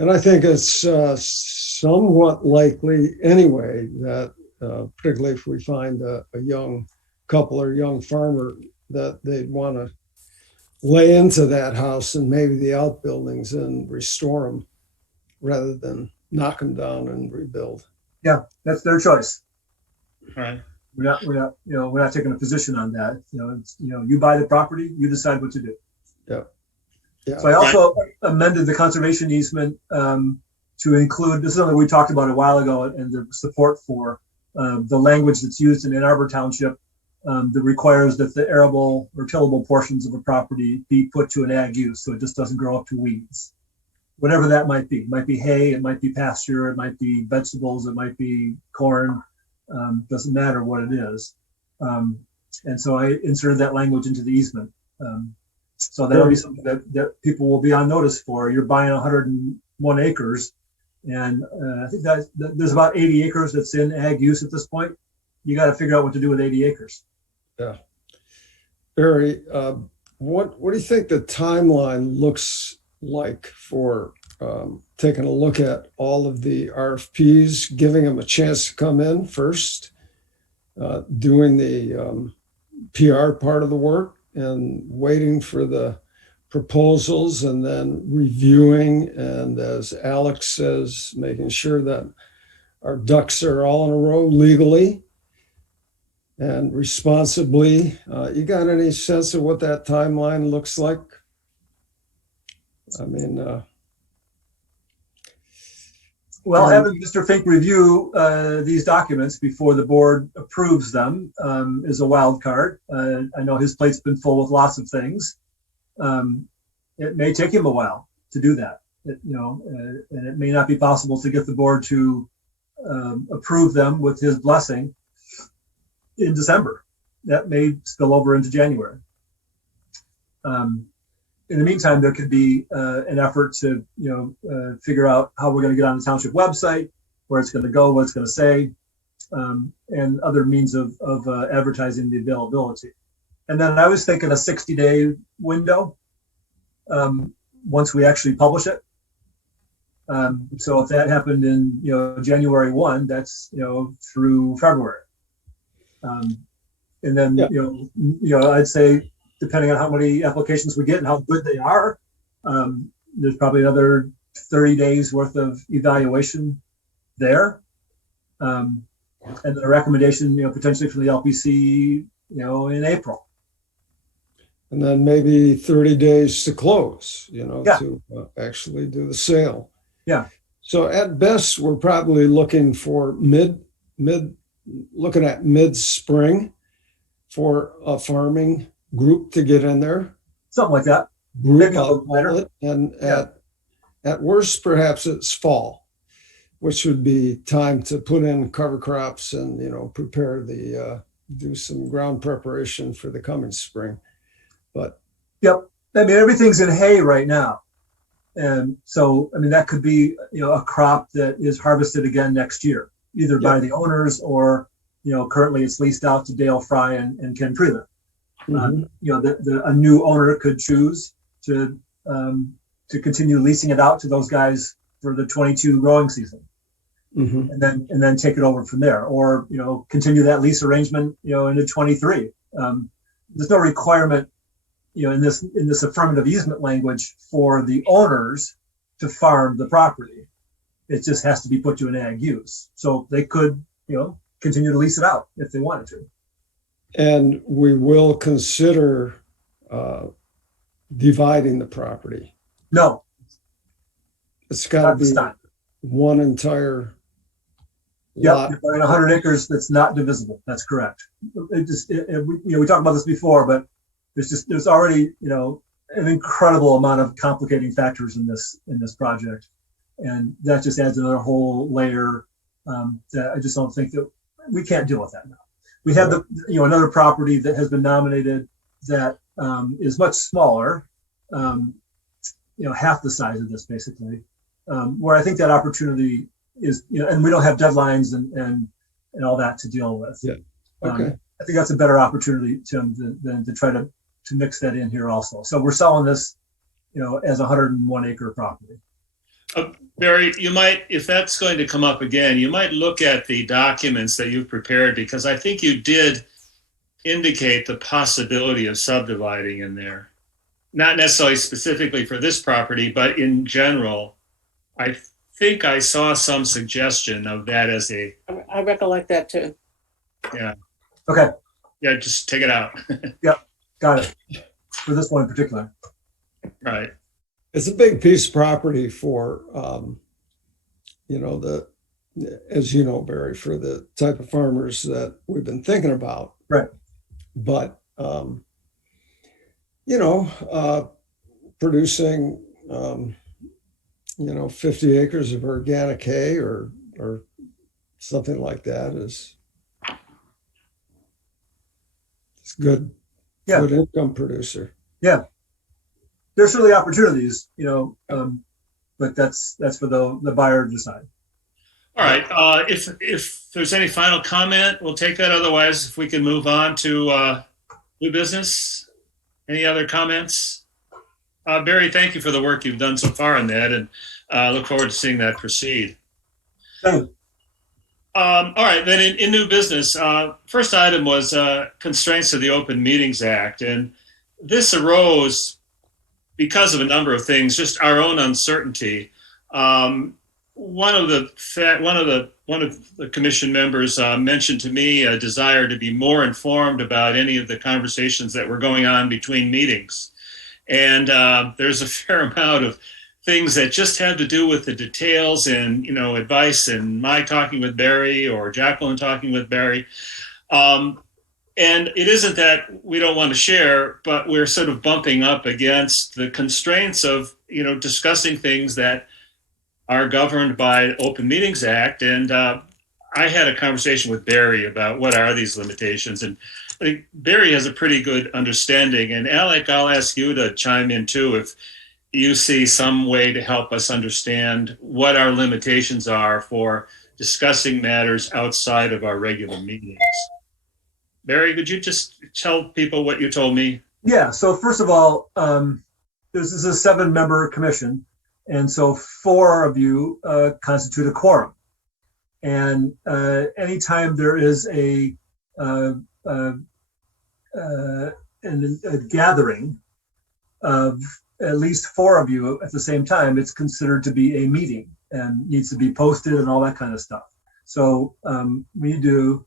And I think it's somewhat likely anyway that, particularly if we find a young couple or young farmer, that they'd want to lay into that house and maybe the outbuildings and restore them rather than knock them down and rebuild. Yeah, that's their choice. Right. We're not taking a position on that. You buy the property, you decide what to do. Yeah. Yeah. So I also amended the conservation easement to include, this is something we talked about a while ago, and the support for the language that's used in Ann Arbor Township that requires that the arable or tillable portions of a property be put to an ag use, so it just doesn't grow up to weeds. Whatever that might be. It might be hay, it might be pasture, it might be vegetables, it might be corn. Doesn't matter what it is. And so I inserted that language into the easement. So that'll be something that people will be on notice for. You're buying 101 acres, and I think that there's about 80 acres that's in ag use at this point. You got to figure out what to do with 80 acres. Yeah. Barry, what do you think the timeline looks like for taking a look at all of the RFPs, giving them a chance to come in first, doing the PR part of the work and waiting for the proposals and then reviewing, and as Alex says, making sure that our ducks are all in a row legally and responsibly? You got any sense of what that timeline looks like? I mean, well, having Mr. Fink review these documents before the board approves them is a wild card. I know his plate's been full with lots of things. It may take him a while to do that, and it may not be possible to get the board to approve them with his blessing in December. That may spill over into January. In the meantime, there could be an effort to, figure out how we're going to get on the township website, where it's going to go, what it's going to say, and other means of advertising the availability. And then I was thinking a 60-day window once we actually publish it. So if that happened in, January 1, that's, through February. And then, I'd say, depending on how many applications we get and how good they are, there's probably another 30 days worth of evaluation there. And then a recommendation, potentially from the LPC, in April. and then maybe 30 days to close, Yeah. to actually do the sale. Yeah. So at best, we're probably looking for looking at mid-spring for a farming group to get in there. Something like that. Group Maybe a little later. And Yeah. at worst, perhaps it's fall, which would be time to put in cover crops and, prepare do some ground preparation for the coming spring. But Yep. I mean, everything's in hay right now. And so, that could be, a crop that is harvested again next year, either by the owners or, currently it's leased out to Dale Fry and Ken Freeland. A new owner could choose to continue leasing it out to those guys for the 22 growing season, and then take it over from there, or continue that lease arrangement into 23. There's no requirement in this affirmative easement language for the owners to farm the property. It just has to be put to an ag use, so they could continue to lease it out if they wanted to. And we will consider dividing the property. No, It's got to be not. one entire Yep, lot. you're buying 100 acres that's not divisible. That's correct. We talked about this before, but there's already an incredible amount of complicating factors in this project, and that just adds another whole layer that I just don't think that we can't deal with that now. We have another property that has been nominated that is much smaller, half the size of this basically, where I think that opportunity is, and we don't have deadlines and all that to deal with. Yeah. Okay. I think that's a better opportunity, Tim, than to try to mix that in here also. So we're selling this, as a 101 acre property. Barry, you might, if that's going to come up again, you might look at the documents that you've prepared, because I think you did indicate the possibility of subdividing in there. not necessarily specifically for this property, but in general, I think I saw some suggestion of that as a, I recollect that too. Okay, yeah, just take it out. got it. For this one in particular. Right. It's a big piece of property for, as you know, Barry, for the type of farmers that we've been thinking about. Right. But, producing, 50 acres of organic hay or something like that is it's good. Yeah. Good income producer. Yeah. There's certainly opportunities, but that's for the buyer to decide. All right. If there's any final comment, we'll take that. Otherwise, if we can move on to new business. Any other comments? Barry, thank you for the work you've done so far on that, and look forward to seeing that proceed. Thanks. All right, then in new business, first item was constraints of the Open Meetings Act, and this arose because of a number of things, just our own uncertainty. One of the commission members mentioned to me a desire to be more informed about any of the conversations that were going on between meetings, and there's a fair amount of things that just had to do with the details and, advice and my talking with Barry or Jacqueline talking with Barry. And it isn't that we don't want to share, but we're sort of bumping up against the constraints of, discussing things that are governed by Open Meetings Act. And I had a conversation with Barry about what are these limitations. And I think Barry has a pretty good understanding. And Alec, I'll ask you to chime in too if you see some way to help us understand what our limitations are for discussing matters outside of our regular meetings. Barry, could you just tell people what you told me? Yeah. So first of all, this is a 7-member commission, and so 4 of you constitute a quorum. And anytime there is a gathering of at least 4 of you at the same time, it's considered to be a meeting and needs to be posted and all that kind of stuff. So we do.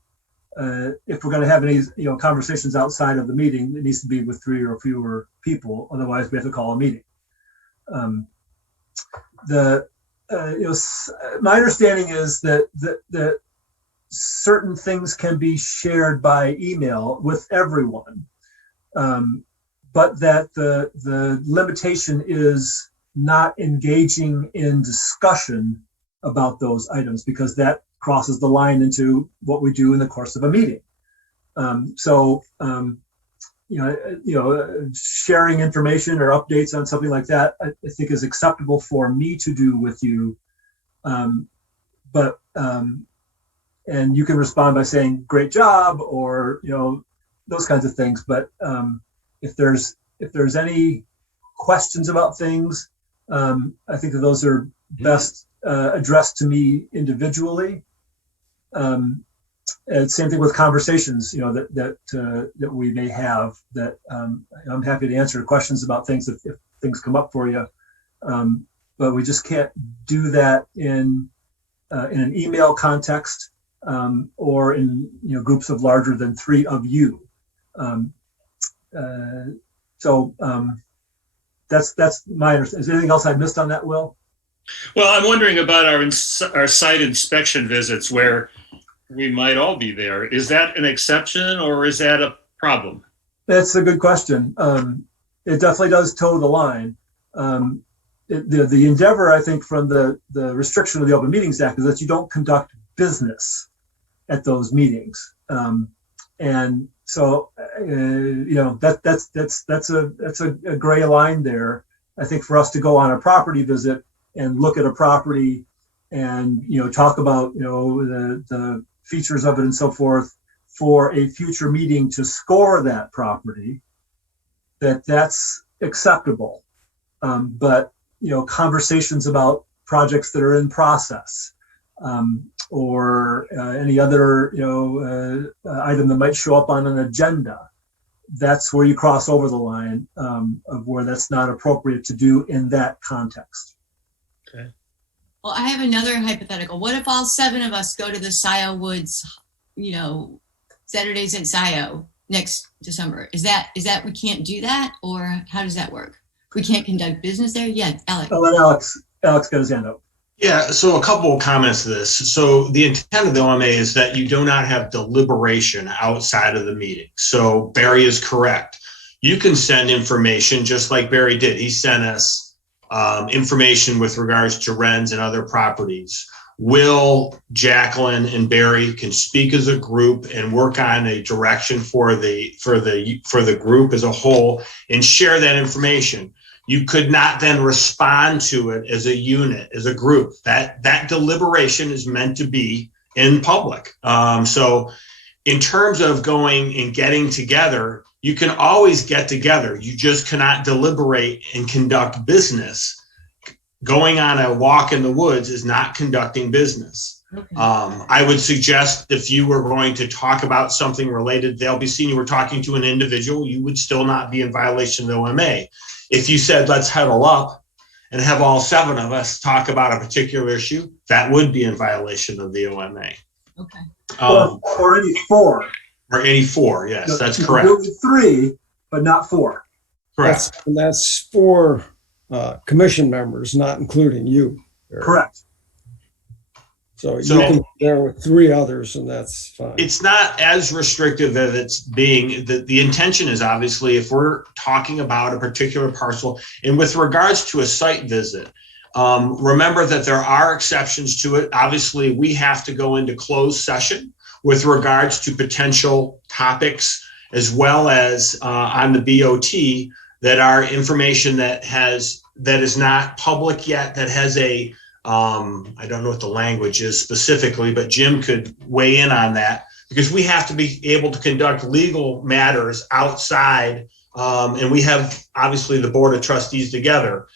If we're going to have any, conversations outside of the meeting, it needs to be with 3 or fewer people. Otherwise, we have to call a meeting. My understanding is that certain things can be shared by email with everyone, but that the limitation is not engaging in discussion about those items, because that crosses the line into what we do in the course of a meeting. Sharing information or updates on something like that, I think is acceptable for me to do with you. And you can respond by saying "great job" or those kinds of things. But if there's any questions about things, I think that those are best addressed to me individually. And same thing with conversations, that we may have. That I'm happy to answer questions about things if things come up for you, but we just can't do that in an email context or in groups of larger than 3 of you. That's my understanding. Is there anything else I missed on that, Will? Well, I'm wondering about our site inspection visits where we might all be there. Is that an exception or is that a problem? That's a good question. It definitely does toe the line. The endeavor, I think, from the restriction of the Open Meetings Act is that you don't conduct business at those meetings. And so, that's a gray line there. I think for us to go on a property visit and look at a property and, talk about, the features of it and so forth for a future meeting to score that property, that's acceptable. But, conversations about projects that are in process, or any other, item that might show up on an agenda, that's where you cross over the line of where that's not appropriate to do in that context. Well, I have another hypothetical. What if all 7 of us go to the Scio Woods, Saturdays at Scio next December? Is that we can't do that, or how does that work? We can't conduct business there? Yeah, Alex. I'll let Alex get his hand up. Yeah, so a couple of comments to this. So the intent of the OMA is that you do not have deliberation outside of the meeting. So Barry is correct. You can send information just like Barry did. He sent us information with regards to Wrens and other properties. Will, Jacqueline, and Barry can speak as a group and work on a direction for the group as a whole and share that information. You could not then respond to it as a unit, as a group. That deliberation is meant to be in public. So in terms of going and getting together, you can always get together. You just cannot deliberate and conduct business. Going on a walk in the woods is not conducting business. Okay. I would suggest if you were going to talk about something related to the LPC and you were talking to an individual, you would still not be in violation of the OMA. If you said, let's huddle up and have all 7 of us talk about a particular issue, that would be in violation of the OMA. Okay. Or any 4. Or any 4, yes, that's You correct. can do 3, but not 4. Correct. That's for commission members, not including you. Eric. Correct. So you can be there with 3 others, and that's fine. It's not as restrictive as it's being. The intention is obviously if we're talking about a particular parcel, and with regards to a site visit, remember that there are exceptions to it. Obviously, we have to go into closed session with regards to potential topics, as well as on the BOT, that are information that is not public yet, that has a I don't know what the language is specifically, but Jim could weigh in on that, because we have to be able to conduct legal matters outside, and we have obviously the Board of Trustees together.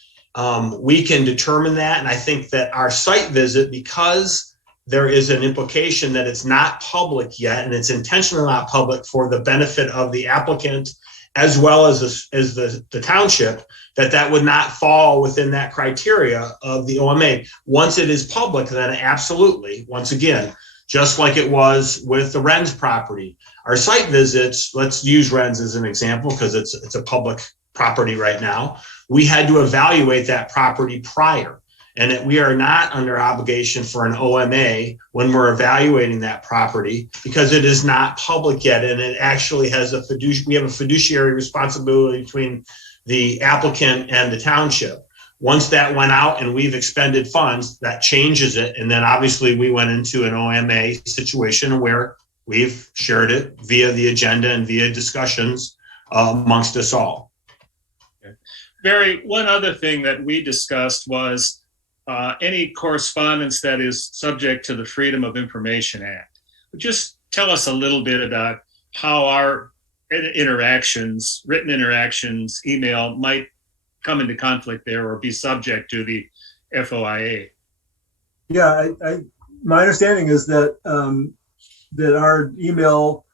We can determine that, and I think that our site visit, because there is an implication that it's not public yet, and it's intentionally not public for the benefit of the applicant as well as the township, that would not fall within that criteria of the OMA. Once it is public, then absolutely, once again, just like it was with the Wrens property. Our site visits, let's use Wrens as an example because it's a public property right now. We had to evaluate that property prior, and that we are not under obligation for an OMA when we're evaluating that property because it is not public yet, and it actually has we have a fiduciary responsibility between the applicant and the township. Once that went out and we've expended funds, that changes it. And then obviously we went into an OMA situation where we've shared it via the agenda and via discussions amongst us all. Okay. Barry, one other thing that we discussed was any correspondence that is subject to the Freedom of Information Act. Just tell us a little bit about how our interactions, written interactions, email might come into conflict there or be subject to the FOIA. Yeah, my understanding is that that our email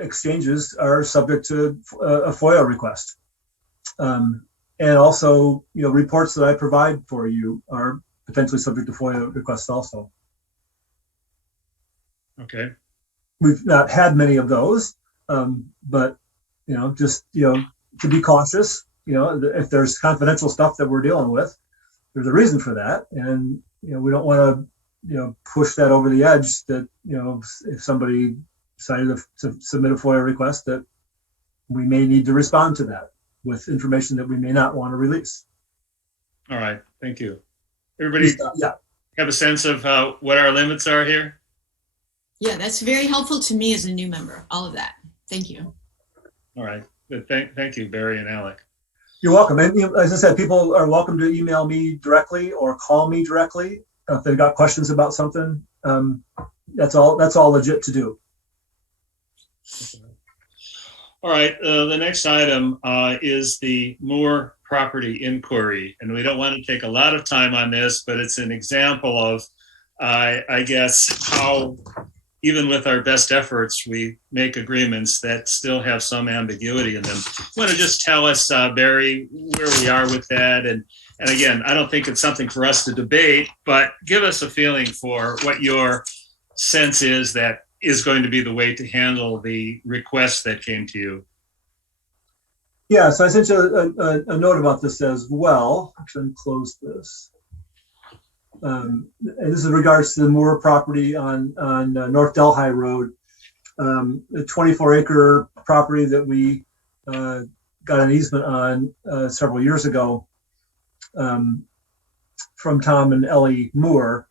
exchanges are subject to a FOIA request, and also, reports that I provide for you are potentially subject to FOIA requests also. Okay. We've not had many of those, but just to be cautious. If there's confidential stuff that we're dealing with, there's a reason for that, and we don't want to push that over the edge. That if somebody decided to submit a FOIA request, that we may need to respond to that with information that we may not want to release. All right, thank you. Everybody have a sense of what our limits are here? Yeah, that's very helpful to me as a new member, all of that. Thank you. All right, good. Thank you, Barry and Alec. You're welcome. And as I said, people are welcome to email me directly or call me directly if they've got questions about something. That's all legit to do. All right, the next item is the Moore property inquiry. And we don't want to take a lot of time on this, but it's an example of, I guess, how even with our best efforts, we make agreements that still have some ambiguity in them. Want to just tell us, Barry, where we are with that? And again, I don't think it's something for us to debate, but give us a feeling for what your sense is that is going to be the way to handle the request that came to you. Yeah, so I sent you a note about this as well. Actually, let me close this. And this is in regards to the Moore property on North Delhi Road, a 24-acre property that we got an easement on several years ago from Tom and Ellie Moore.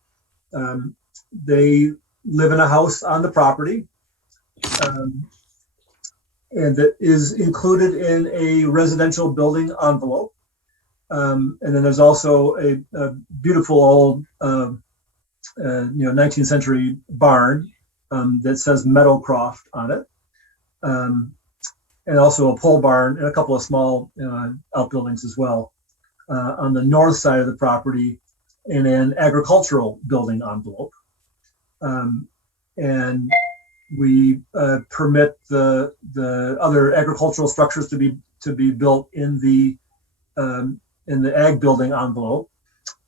They live in a house on the property, and that is included in a residential building envelope. And then there's also a beautiful old, 19th century barn that says Meadowcroft on it, and also a pole barn and a couple of small outbuildings as well on the north side of the property in an agricultural building envelope. And we permit the other agricultural structures to be built in the ag building envelope.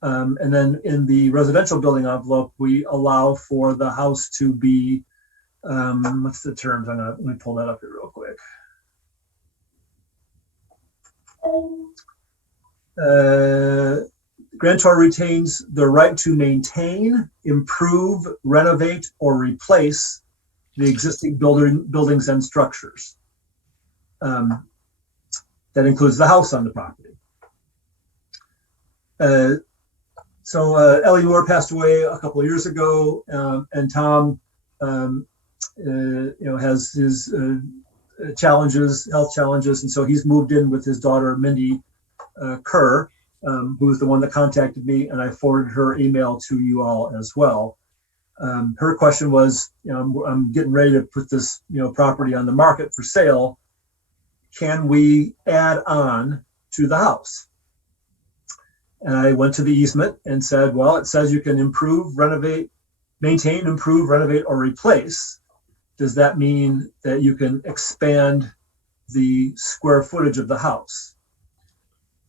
And then in the residential building envelope, we allow for the house to be, what's the terms? Let me pull that up here real quick. Grantor retains the right to maintain, improve, renovate, or replace the existing buildings and structures. That includes the house on the property. So Ellie Moore passed away a couple of years ago, and Tom, has his health challenges, and so he's moved in with his daughter Mindy Kerr, who's the one that contacted me, and I forwarded her email to you all as well. Her question was, I'm getting ready to put this, property on the market for sale. Can we add on to the house? And I went to the easement and said, well, it says you can improve, renovate, maintain, improve, renovate, or replace. Does that mean that you can expand the square footage of the house?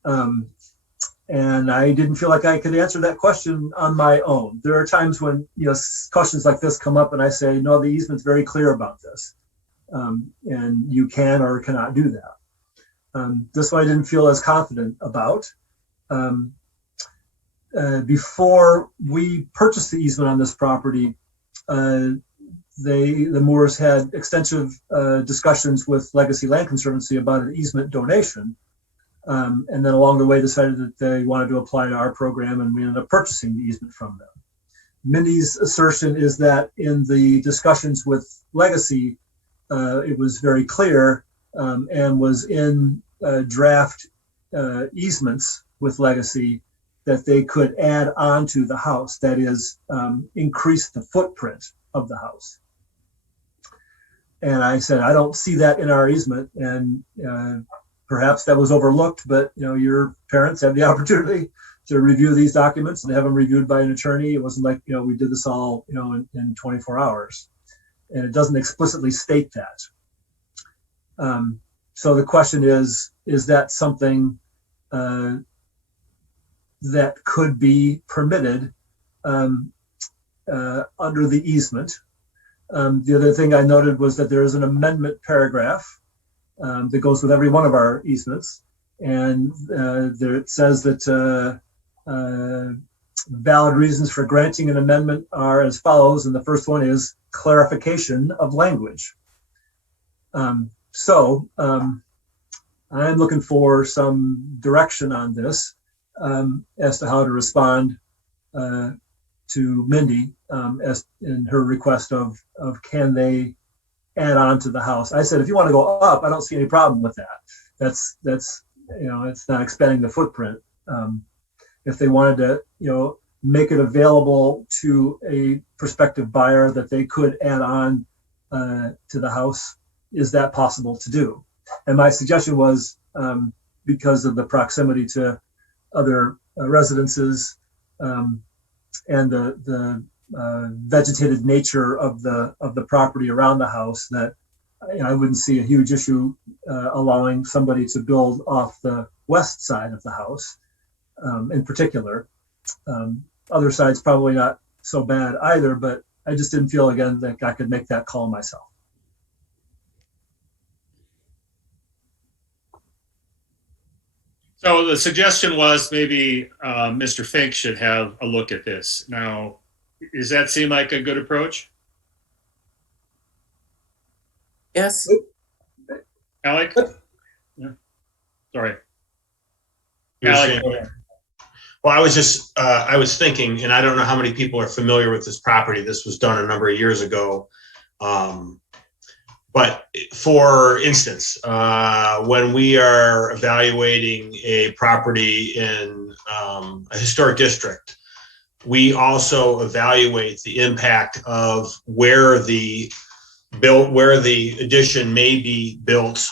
And I didn't feel like I could answer that question on my own. There are times when questions like this come up and I say, no, the easement's very clear about this. And you can or cannot do that. This one I didn't feel as confident about. Before we purchased the easement on this property, the Moores had extensive discussions with Legacy Land Conservancy about an easement donation. And then along the way decided that they wanted to apply to our program, and we ended up purchasing the easement from them. Mindy's assertion is that in the discussions with Legacy, it was very clear and was in draft easements with Legacy that they could add on to the house, that is, increase the footprint of the house. And I said, I don't see that in our easement, and perhaps that was overlooked, but your parents have the opportunity to review these documents and have them reviewed by an attorney. It wasn't like we did this all in 24 hours, and it doesn't explicitly state that. So the question is that something that could be permitted under the easement? The other thing I noted was that there is an amendment paragraph that goes with every one of our easements. And there it says that valid reasons for granting an amendment are as follows. And the first one is clarification of language. So I'm looking for some direction on this as to how to respond to Mindy as in her request of can they add on to the house. I said, if you want to go up, I don't see any problem with that. That's it's not expanding the footprint. If they wanted to, make it available to a prospective buyer that they could add on to the house, is that possible to do? And my suggestion was because of the proximity to other residences and the vegetated nature of the property around the house that I wouldn't see a huge issue allowing somebody to build off the west side of the house in particular. Other sides probably not so bad either, but I just didn't feel again that I could make that call myself. So the suggestion was maybe Mr. Fink should have a look at this. Now, does that seem like a good approach? Yes. Alec? Yeah. Sorry. You're Alec, saying- go ahead. Well, I was thinking, and I don't know how many people are familiar with this property. This was done a number of years ago. But for instance, when we are evaluating a property in a historic district, we also evaluate the impact of where the addition may be built.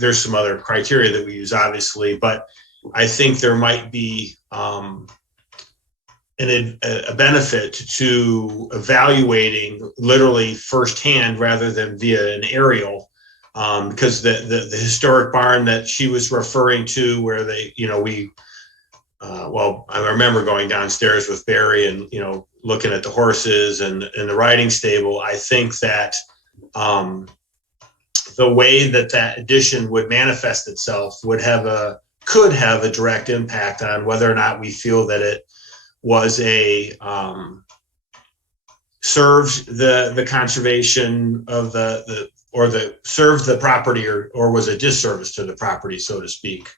There's some other criteria that we use, obviously, but I think there might be a benefit to evaluating literally firsthand rather than via an aerial, because the historic barn that she was referring to, where I remember going downstairs with Barry and looking at the horses and the riding stable. I think that the way that addition would manifest itself could have a direct impact on whether or not we feel that it was served the conservation of served the property or was a disservice to the property, so to speak.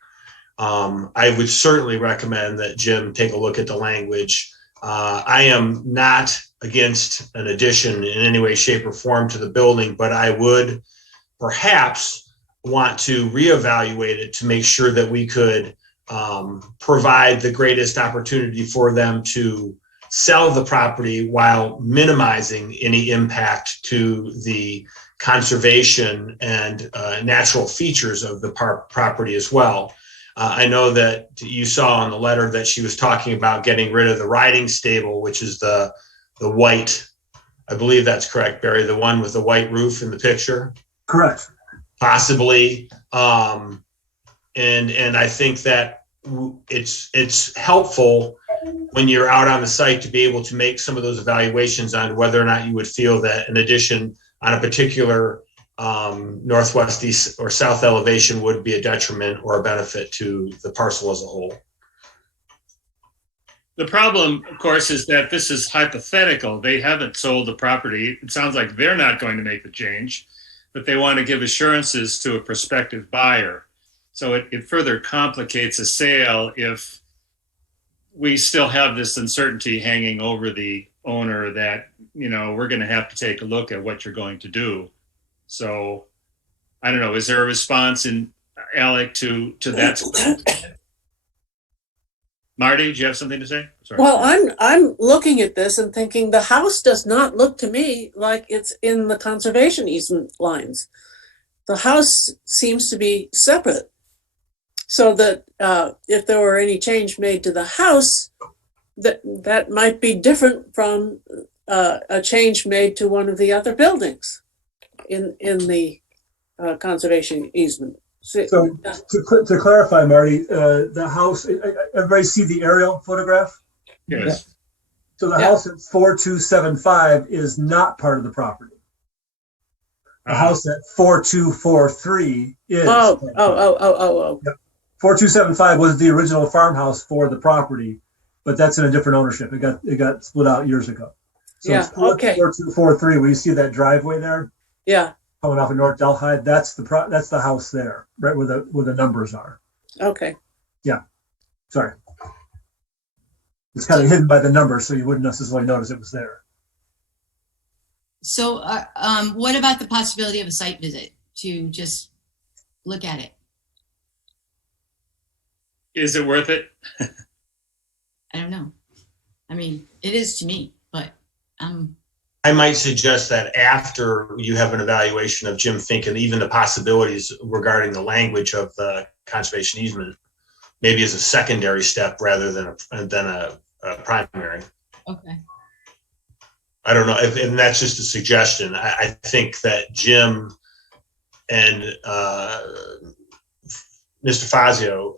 I would certainly recommend that Jim take a look at the language. I am not against an addition in any way, shape, or form to the building, but I would perhaps want to reevaluate it to make sure that we could provide the greatest opportunity for them to sell the property while minimizing any impact to the conservation and natural features of the property as well. I know that you saw in the letter that she was talking about getting rid of the riding stable, which is the white, I believe that's correct, Barry, the one with the white roof in the picture. Correct. Possibly. And I think that it's helpful when you're out on the site to be able to make some of those evaluations on whether or not you would feel that an addition on a particular northwest, east, or south elevation would be a detriment or a benefit to the parcel as a whole. The problem, of course, is that this is hypothetical. They haven't sold the property. It sounds like they're not going to make the change, but they want to give assurances to a prospective buyer. So it further complicates a sale if we still have this uncertainty hanging over the owner that, we're going to have to take a look at what you're going to do. So I don't know, is there a response Alec, to that? Marty, do you have something to say? Sorry. Well, I'm looking at this and thinking the house does not look to me like it's in the conservation easement lines. The house seems to be separate. So that if there were any change made to the house, that might be different from a change made to one of the other buildings in the conservation easement. So to clarify, Marty, the house, everybody see the aerial photograph? Yes. So the house at 4275 is not part of the property. The house at 4243 is. Oh. Yep. 4275 was the original farmhouse for the property, but that's in a different ownership. It got split out years ago. So Yeah, okay. 4243, where you see that driveway there? Yeah. Coming off of North Delhi, that's the house there, right where the numbers are. Okay. Yeah. Sorry. It's kind of hidden by the numbers, so you wouldn't necessarily notice it was there. So what about the possibility of a site visit to just look at it? Is it worth it? I don't know. I mean, it is to me, but I might suggest that after you have an evaluation of Jim Fink and even the possibilities regarding the language of the conservation easement, maybe as a secondary step rather than a primary. okay. I don't know if, and that's just a suggestion. I think that Jim and Mr. Fazio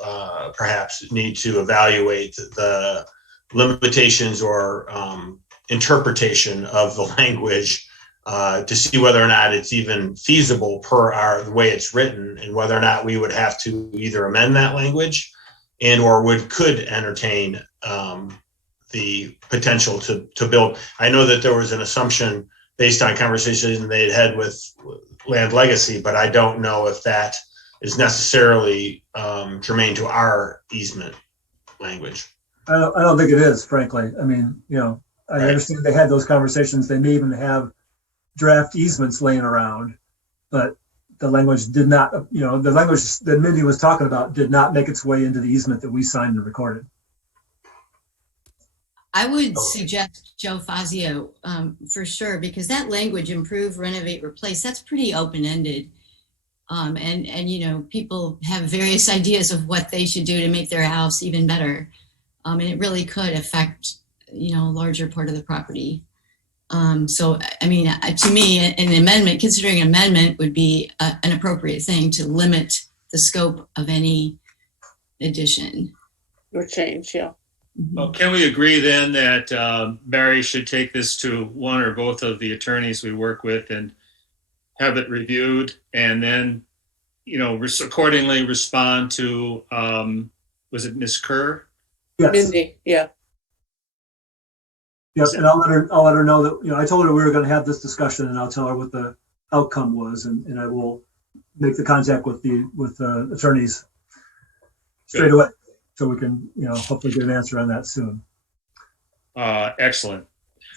perhaps need to evaluate the limitations or interpretation of the language to see whether or not it's even feasible per the way it's written, and whether or not we would have to either amend that language and or could entertain the potential to build. I know that there was an assumption based on conversations they'd had with Land Legacy, but I don't know if that is necessarily germane to our easement language. I don't think it is, frankly. I mean, I Right. understand they had those conversations. They may even have draft easements laying around, but the language did not, the language that Mindy was talking about did not make its way into the easement that we signed and recorded. I would suggest Joe Fazio for sure, because that language, improve, renovate, replace, that's pretty open-ended. And people have various ideas of what they should do to make their house even better. And it really could affect, a larger part of the property. So, I mean, to me, an amendment, considering an amendment would be an appropriate thing to limit the scope of any addition. Or change, yeah. Well, can we agree then that Barry should take this to one or both of the attorneys we work with and have it reviewed, and then, accordingly respond to, was it Ms. Kerr? Yes. Mindy, yeah. Yes, and I'll let her know that, I told her we were going to have this discussion, and I'll tell her what the outcome was, and I will make the contact with the attorneys straight away, so we can, hopefully get an answer on that soon. Excellent.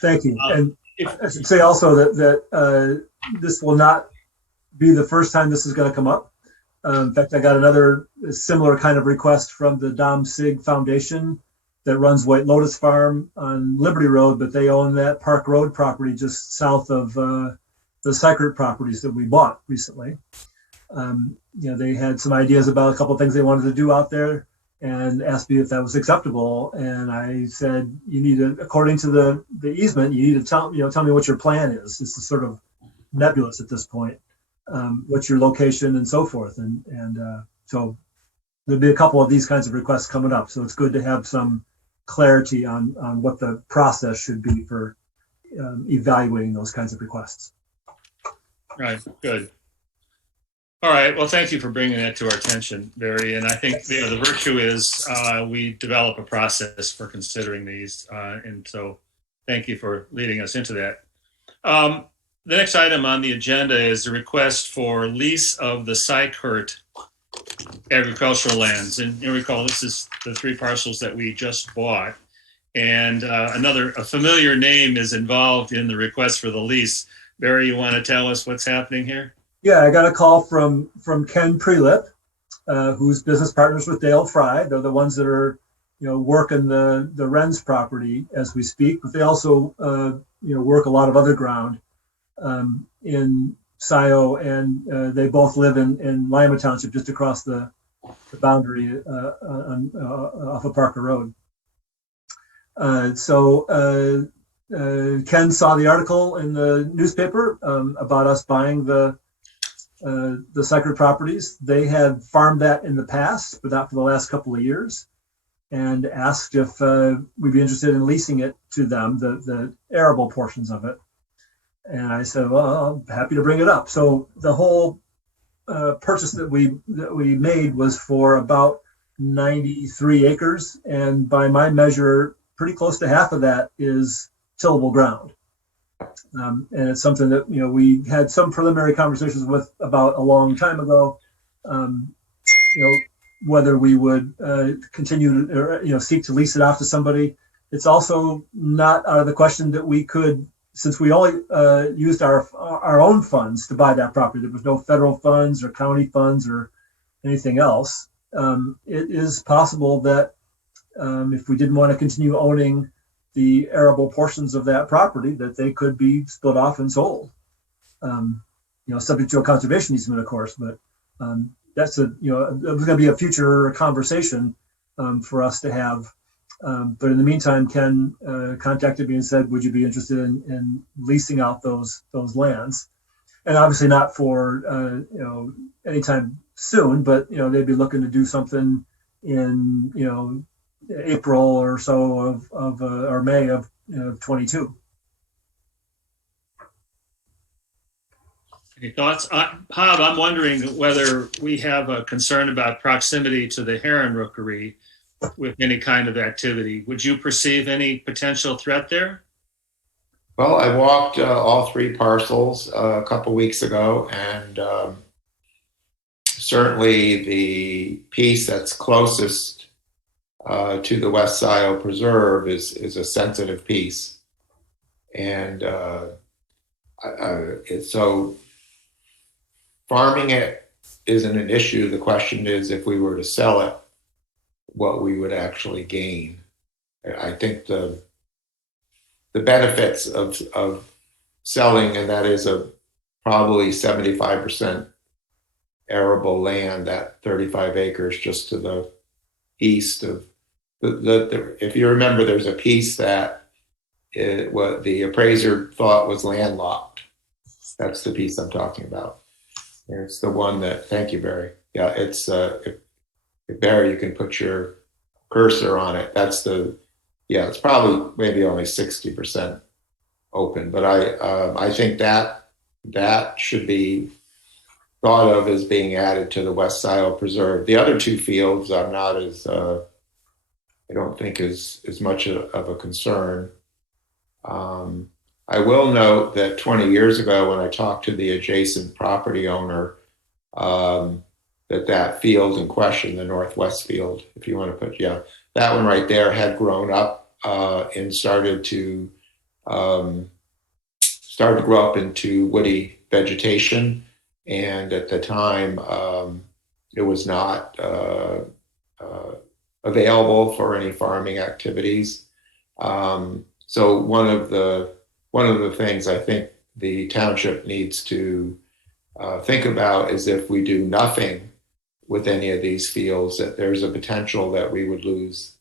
Thank you. And I should say also that this will not be the first time this is going to come up. In fact, I got another similar kind of request from the Dom Sig Foundation that runs White Lotus Farm on Liberty Road, but they own that Park Road property just south of the Sykert properties that we bought recently. They had some ideas about a couple of things they wanted to do out there and asked me if that was acceptable. And I said, you need to, according to the easement, you need to tell me what your plan is. This is sort of nebulous at this point. What's your location and so forth. And so there'll be a couple of these kinds of requests coming up. So it's good to have some clarity on what the process should be for evaluating those kinds of requests. Right, good. All right, well, thank you for bringing that to our attention, Barry. And I think the virtue is we develop a process for considering these. And so thank you for leading us into that. The next item on the agenda is the request for lease of the Sykert agricultural lands. And you recall, this is the 3 parcels that we just bought. And a familiar name is involved in the request for the lease. Barry, you want to tell us what's happening here? Yeah, I got a call from Ken Prelip, who's business partners with Dale Fry. They're the ones that are, working the Wren's property as we speak, but they also, work a lot of other ground in Scio, and they both live in Lima Township, just across the boundary off of Parker Road. So Ken saw the article in the newspaper about us buying the Sykert properties. They had farmed that in the past, but not for the last couple of years, and asked if we'd be interested in leasing it to them, the arable portions of it. And I said, well, I'm happy to bring it up. So the whole purchase that we made was for about 93 acres. And by my measure, pretty close to half of that is tillable ground. And it's something that, we had some preliminary conversations with about a long time ago, whether we would continue to, or, seek to lease it off to somebody. It's also not out of the question that we could, since we only used our own funds to buy that property, there was no federal funds or county funds or anything else. It is possible that if we didn't want to continue owning the arable portions of that property, that they could be split off and sold. Subject to a conservation easement, of course, but that's it was going to be a future conversation for us to have But in the meantime, Ken contacted me and said, would you be interested in leasing out those lands? And obviously not for, anytime soon, but, they'd be looking to do something in, April or so or May of 22. Any thoughts? Bob, I'm wondering whether we have a concern about proximity to the heron rookery with any kind of activity. Would you perceive any potential threat there? Well, I walked all three parcels a couple weeks ago, and certainly the piece that's closest to the West Scio Preserve is a sensitive piece. And so farming it isn't an issue. The question is, if we were to sell it, what we would actually gain. I think the benefits of selling, and that is a probably 75% arable land, that 35 acres just to the east of if you remember, there's a piece that what the appraiser thought was landlocked. That's the piece I'm talking about. And it's the one that, thank you, Barry. Yeah, it's if Barry, you can put your cursor on it. That's it's probably maybe only 60% open, but I think that should be thought of as being added to the West Scio Preserve. The other two fields are not as I don't think is much of a concern. I will note that 20 years ago, when I talked to the adjacent property owner, that field in question, the Northwest field, if you want to put, that one right there had grown up and started to grow up into woody vegetation. And at the time, it was not available for any farming activities. So one of the things I think the township needs to think about is, if we do nothing with any of these fields, that there's a potential that we would lose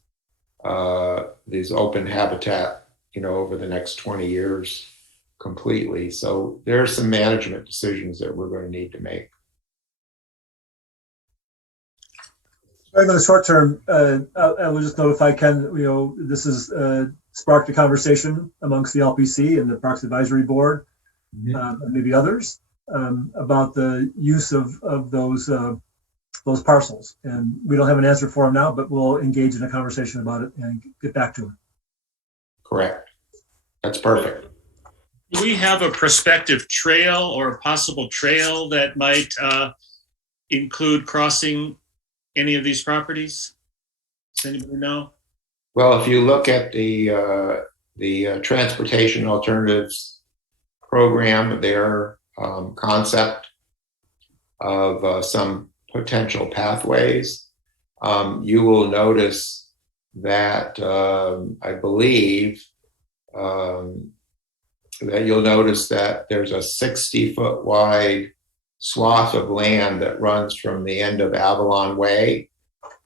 these open habitat, over the next 20 years completely. So there are some management decisions that we're going to need to make. In the short term, I will just notify Ken, this has sparked a conversation amongst the LPC and the Parks Advisory Board, and maybe others, about the use of those parcels. And we don't have an answer for him now, but we'll engage in a conversation about it and get back to him. Correct. That's perfect. Do we have a prospective trail or a possible trail that might include crossing any of these properties? Does anybody know? Well, if you look at the Transportation Alternatives Program, their concept of some potential pathways, you will notice that I believe that you'll notice that there's a 60-foot wide swath of land that runs from the end of Avalon Way,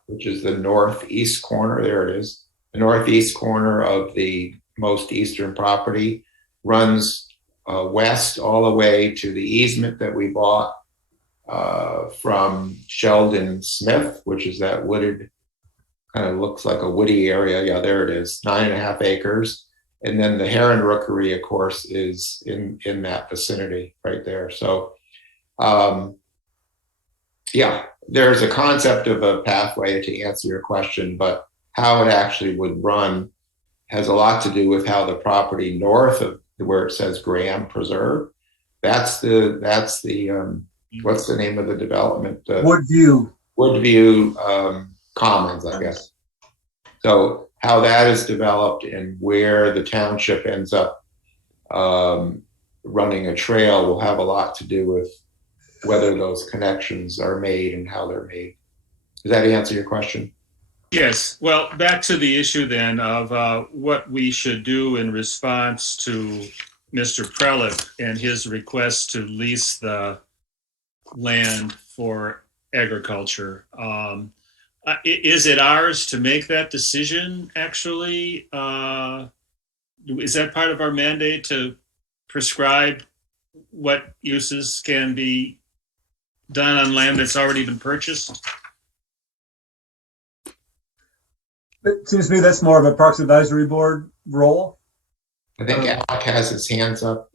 which is the northeast corner. There it is. The northeast corner of the most eastern property runs west all the way to the easement that we bought from Sheldon Smith, which is that wooded, kind of looks like a woody area. Yeah, there it is, 9.5 acres. And then the heron rookery, of course, is in that vicinity right there. So, there's a concept of a pathway, to answer your question, but how it actually would run has a lot to do with how the property north of where it says Graham Preserve, that's the what's the name of the development? Woodview Commons, I guess. So how that is developed and where the township ends up running a trail will have a lot to do with whether those connections are made and how they're made. Does that answer your question? Yes. Well, back to the issue then of what we should do in response to Mr. Prelip and his request to lease the land for agriculture. Is it ours to make that decision, actually? Is that part of our mandate to prescribe what uses can be done on land that's already been purchased? It seems to me that's more of a Parks Advisory Board role. I think Alec has his hands up.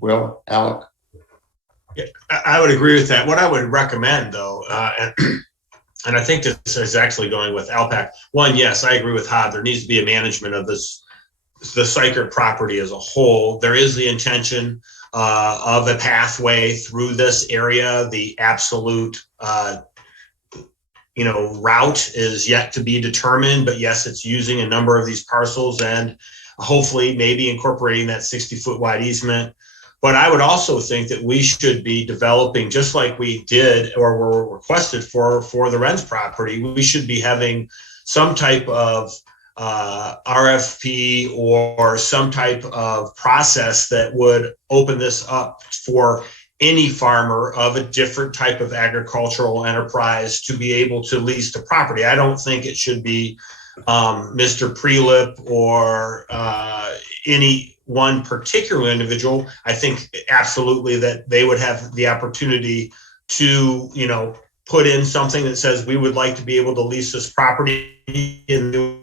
Will, Alec? Yeah, I would agree with that. What I would recommend, though, and I think this is actually going with LPAC. One, yes, I agree with Hod. There needs to be a management of this, the Sykert property as a whole. There is the intention of a pathway through this area. The absolute, route is yet to be determined. But yes, it's using a number of these parcels and hopefully maybe incorporating that 60-foot wide easement. But I would also think that we should be developing, just like we did or were requested for the Renz property, we should be having some type of RFP or some type of process that would open this up for any farmer of a different type of agricultural enterprise to be able to lease the property. I don't think it should be Mr. Prelip or any one particular individual. I think absolutely that they would have the opportunity to, put in something that says we would like to be able to lease this property and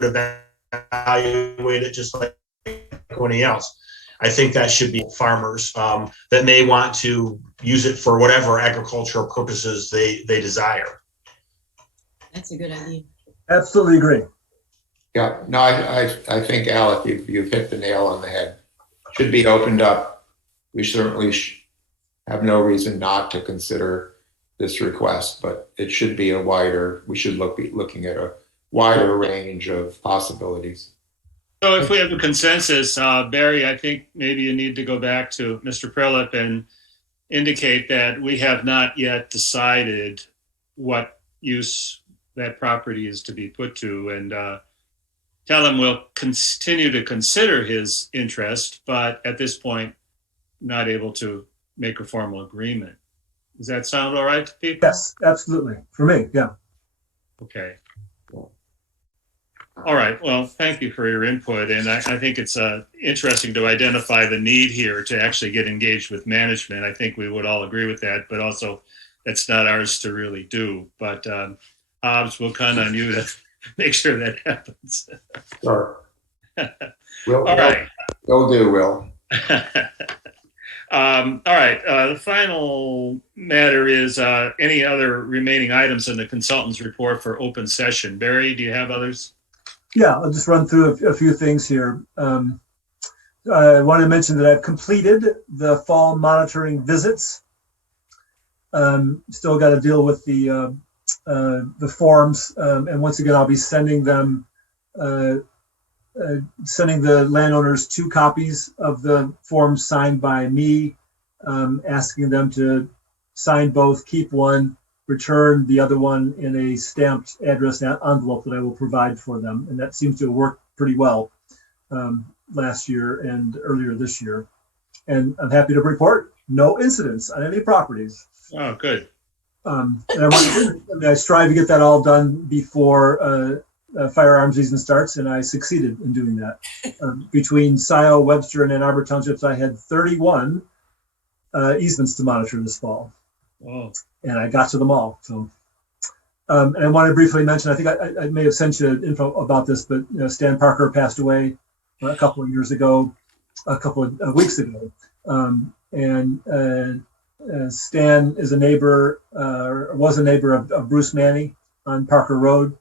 evaluate it just like anybody else. I think that should be farmers that may want to use it for whatever agricultural purposes they desire. That's a good idea. Absolutely agree. Yeah, no, I think, Alec, you've hit the nail on the head. Should be opened up. We certainly have no reason not to consider this request, but it should be we should be looking at a wider range of possibilities. So if we have a consensus, Barry, I think maybe you need to go back to Mr. Prelip and indicate that we have not yet decided what use that property is to be put to, and tell him we'll continue to consider his interest, but at this point, not able to make a formal agreement. Does that sound all right to people? Yes, absolutely. For me, yeah. Okay. All right. Well, thank you for your input. And I think it's interesting to identify the need here to actually get engaged with management. I think we would all agree with that, but also it's not ours to really do. But Hobbs, we'll count on you to make sure that happens. Sure. All right. Will do, Will. All right. The final matter is any other remaining items in the consultant's report for open session. Barry, do you have others? Yeah, I'll just run through a few things here. I want to mention that I've completed the fall monitoring visits. Still got to deal with the forms, and once again, I'll be sending them, sending the landowners 2 copies of the forms signed by me, asking them to sign both, keep one, return the other one in a stamped address envelope that I will provide for them. And that seems to have worked pretty well last year and earlier this year. And I'm happy to report no incidents on any properties. Oh, good. And I strive to get that all done before firearms season starts, and I succeeded in doing that. Between Scio, Webster, and Ann Arbor townships, I had 31 easements to monitor this fall. Oh. And I got to them all. So, and I want to briefly mention, I think I may have sent you info about this, but Stan Parker passed away a couple of weeks ago. Stan is a neighbor, was a neighbor of Bruce Manny on Parker Road.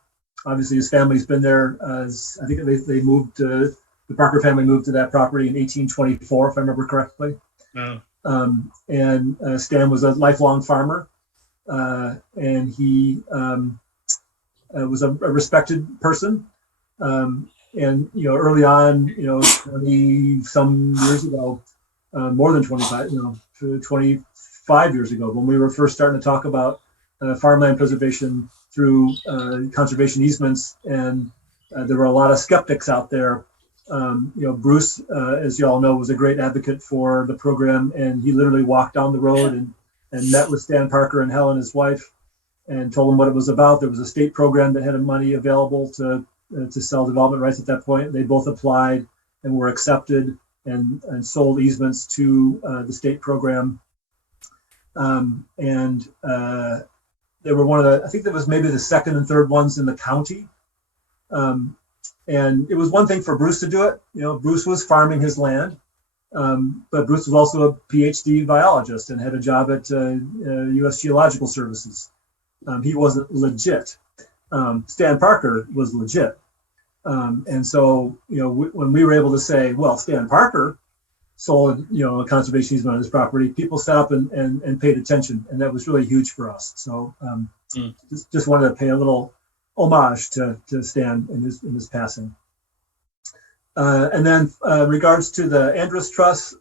Obviously, his family's been there. I think they moved to, the Parker family moved to that property in 1824, if I remember correctly. Oh. And Stan was a lifelong farmer, and he was a respected person. And early on, 20 some years ago, more than 25, 25 years ago, when we were first starting to talk about farmland preservation through conservation easements, and there were a lot of skeptics out there. Bruce, as you all know, was a great advocate for the program, and he literally walked down the road and met with Stan Parker and Helen, his wife, and told them what it was about. There was a state program that had money available to sell development rights at that point. They both applied and were accepted and sold easements to the state program. They were one of the, I think that was maybe the second and third ones in the county. And it was one thing for Bruce to do it. You know, Bruce was farming his land, but Bruce was also a PhD biologist and had a job at U.S. Geological Services. He wasn't legit. Stan Parker was legit. And so, you know, when we were able to say, well, Stan Parker sold, you know, a conservation easement on his property, people sat up and paid attention, and that was really huge for us. So just wanted to pay a little homage to Stan in his passing. And then regards to the Andrus Trust,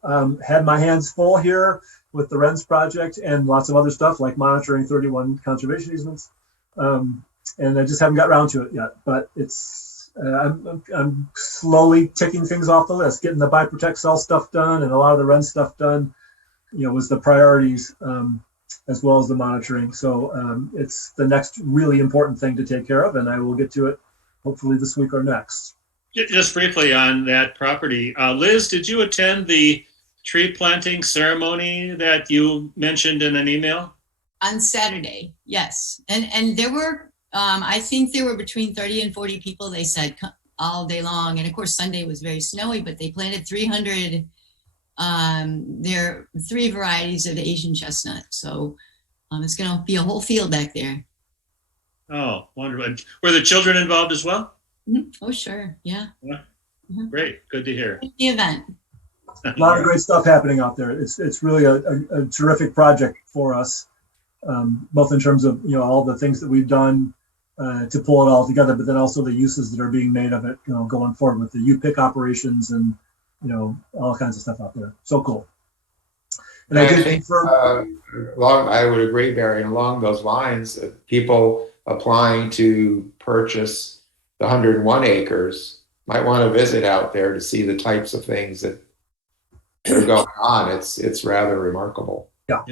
had my hands full here with the Wrens project and lots of other stuff like monitoring 31 conservation easements. And I just haven't got around to it yet, but it's I'm slowly ticking things off the list. Getting the Bioprotect cell stuff done and a lot of the Wren stuff done, you know, was the priorities, as well as the monitoring. So it's the next really important thing to take care of, and I will get to it hopefully this week or next. Just briefly on that property, Liz, did you attend the tree planting ceremony that you mentioned in an email? On Saturday, yes. And there were, I think there were between 30 and 40 people, they said, all day long. And of course, Sunday was very snowy, but they planted 300, there are 3 varieties of Asian chestnut. So it's going to be a whole field back there. Oh, wonderful. Were the children involved as well? Mm-hmm. Oh, sure. Yeah. Mm-hmm. Great. Good to hear. The event. A lot of great stuff happening out there. It's really a terrific project for us, both in terms of, you know, all the things that we've done to pull it all together, but then also the uses that are being made of it, you know, going forward with the U-pick operations and, you know, all kinds of stuff out there. So cool. And I did confirm. I would agree, Barry. And along those lines, people applying to purchase the 101 acres might want to visit out there to see the types of things that are going on. It's rather remarkable. Yeah.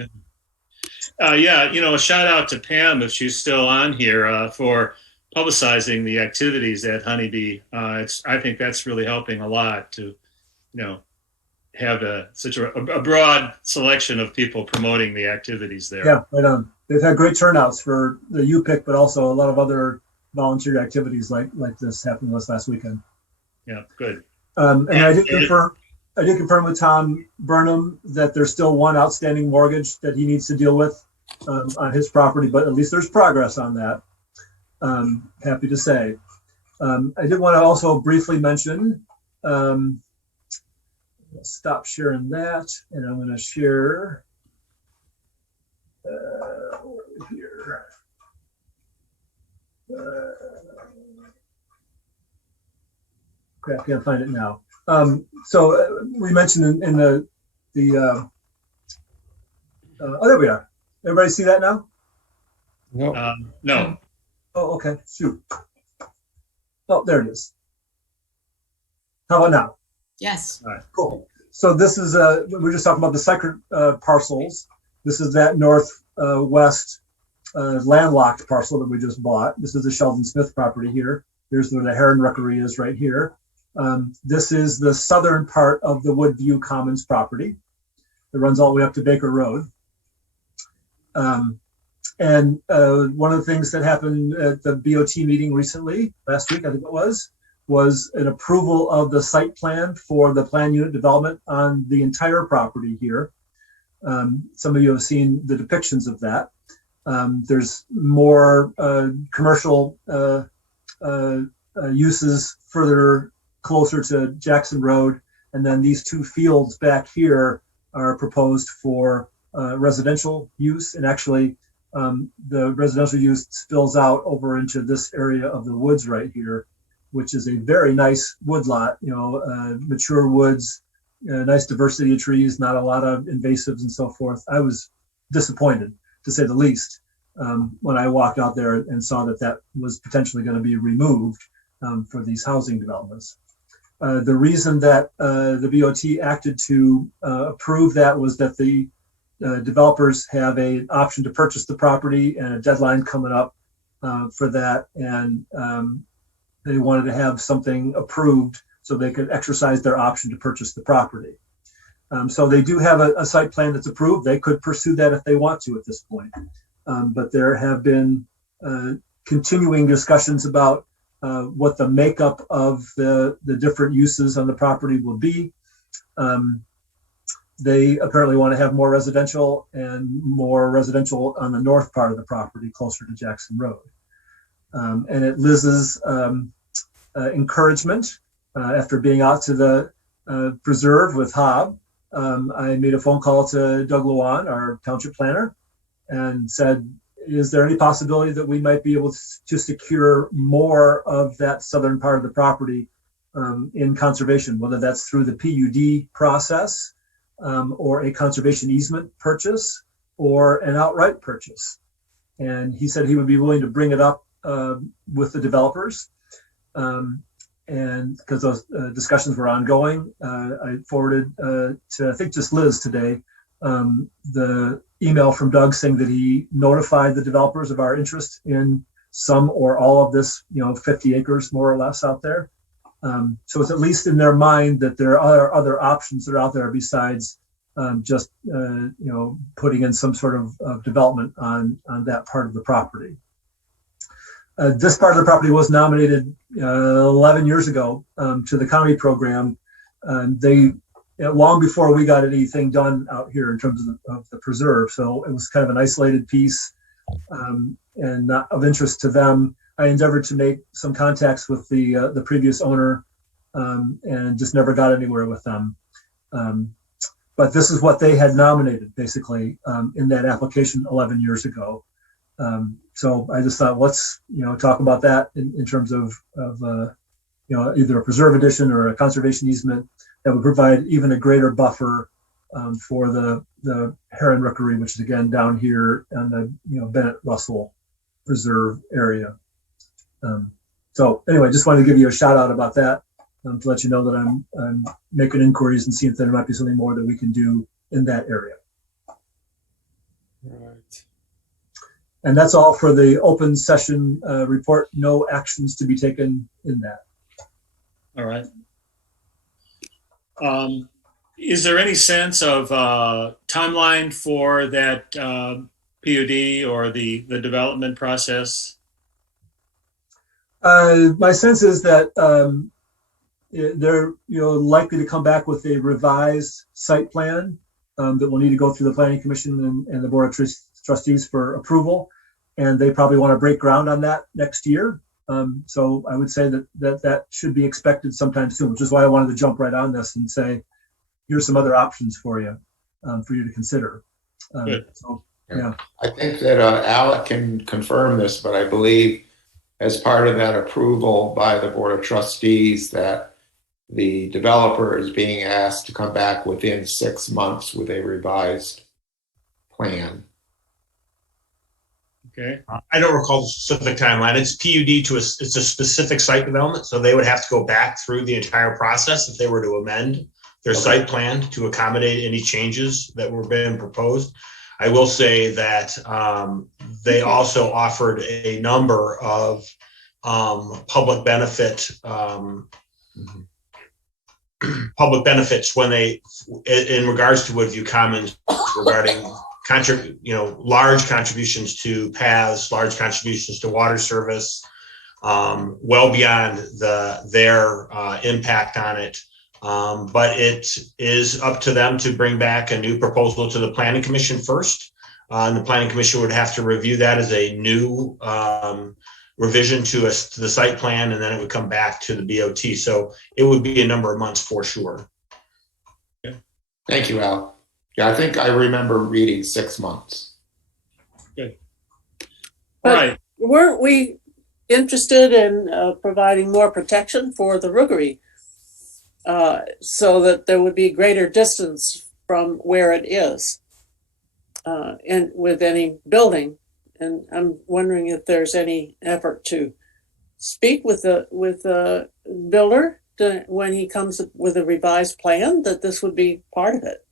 Yeah, you know, a shout out to Pam if she's still on here for publicizing the activities at Honeybee. I think that's really helping a lot to, you know, have such a broad selection of people promoting the activities there. Yeah, right on. They've had great turnouts for the U-pick, but also a lot of other volunteer activities like this happened this last weekend. Yeah, good. And I did confirm with Tom Burnham that there's still one outstanding mortgage that he needs to deal with on his property, but at least there's progress on that. Happy to say. I did want to also briefly mention, stop sharing that, and I'm going to share here. Crap, can't find it now. So we mentioned in the oh, there we are. Everybody see that now? No. No. Oh, okay. Shoot. Oh, there it is. How about now? Yes. All right. Cool. So this is we're just talking about the Cycred parcels. This is that northwest landlocked parcel that we just bought. This is the Sheldon Smith property here. Here's where the Heron Rookery is right here. This is the southern part of the Woodview Commons property that runs all the way up to Baker Road. And one of the things that happened at the BOT meeting recently, last week I think it was an approval of the site plan for the plan unit development on the entire property here. Some of you have seen the depictions of that. There's more commercial uses further closer to Jackson Road. And then these 2 fields back here are proposed for residential use. And actually, the residential use spills out over into this area of the woods right here, which is a very nice woodlot, you know, mature woods, nice diversity of trees, not a lot of invasives and so forth. I was disappointed, to say the least, when I walked out there and saw that was potentially going to be removed for these housing developments. The reason that the BOT acted to approve that was that the developers have an option to purchase the property and a deadline coming up for that. And they wanted to have something approved so they could exercise their option to purchase the property. So they do have a site plan that's approved. They could pursue that if they want to at this point. But there have been continuing discussions about what the makeup of the different uses on the property will be. They apparently want to have more residential and more residential on the north part of the property, closer to Jackson Road. And at Liz's encouragement, after being out to the preserve with Hob, I made a phone call to Doug Luan, our township planner, and said, is there any possibility that we might be able to secure more of that southern part of the property in conservation, whether that's through the PUD process or a conservation easement purchase or an outright purchase? And he said he would be willing to bring it up with the developers. And because those discussions were ongoing, I forwarded to, I think, just Liz today, the email from Doug saying that he notified the developers of our interest in some or all of this, 50 acres more or less out there. So it's at least in their mind that there are other options that are out there besides just putting in some sort of development on that part of the property. This part of the property was nominated 11 years ago to the county program. They long before we got anything done out here in terms of the preserve. So it was kind of an isolated piece and not of interest to them. I endeavored to make some contacts with the previous owner and just never got anywhere with them. But this is what they had nominated basically in that application 11 years ago. So I just thought, let's talk about that in terms of either a preserve addition or a conservation easement that would provide even a greater buffer for the Heron Rookery, which is again down here on the Bennett Russell Preserve area. So anyway, just wanted to give you a shout out about that to let you know that I'm making inquiries and seeing if there might be something more that we can do in that area. Right. And that's all for the open session report. No actions to be taken in that. All right. Is there any sense of timeline for that PUD or the development process? My sense is that they're likely to come back with a revised site plan that will need to go through the Planning Commission and the Board of Trustees for approval, and they probably want to break ground on that next year. So I would say that should be expected sometime soon, which is why I wanted to jump right on this and say, here's some other options for you to consider. So, yeah. I think that Alec can confirm this, but I believe as part of that approval by the Board of Trustees that the developer is being asked to come back within 6 months with a revised plan. Okay. I don't recall the specific timeline. It's PUD it's a specific site development, so they would have to go back through the entire process if they were to amend their site plan to accommodate any changes that were being proposed. I will say that they also offered a number of public benefit public benefits when they, in regards to Woodview Commons, regarding large contributions to paths, large contributions to water service, well beyond their impact on it. But it is up to them to bring back a new proposal to the Planning Commission first. And the Planning Commission would have to review that as a new revision to the site plan, and then it would come back to the BOT. So it would be a number of months for sure. Okay. Thank you, Al. Yeah, I think I remember reading 6 months. Good. But All right. weren't we interested in providing more protection for the rookery so that there would be greater distance from where it is and with any building? And I'm wondering if there's any effort to speak with the builder when he comes with a revised plan that this would be part of it.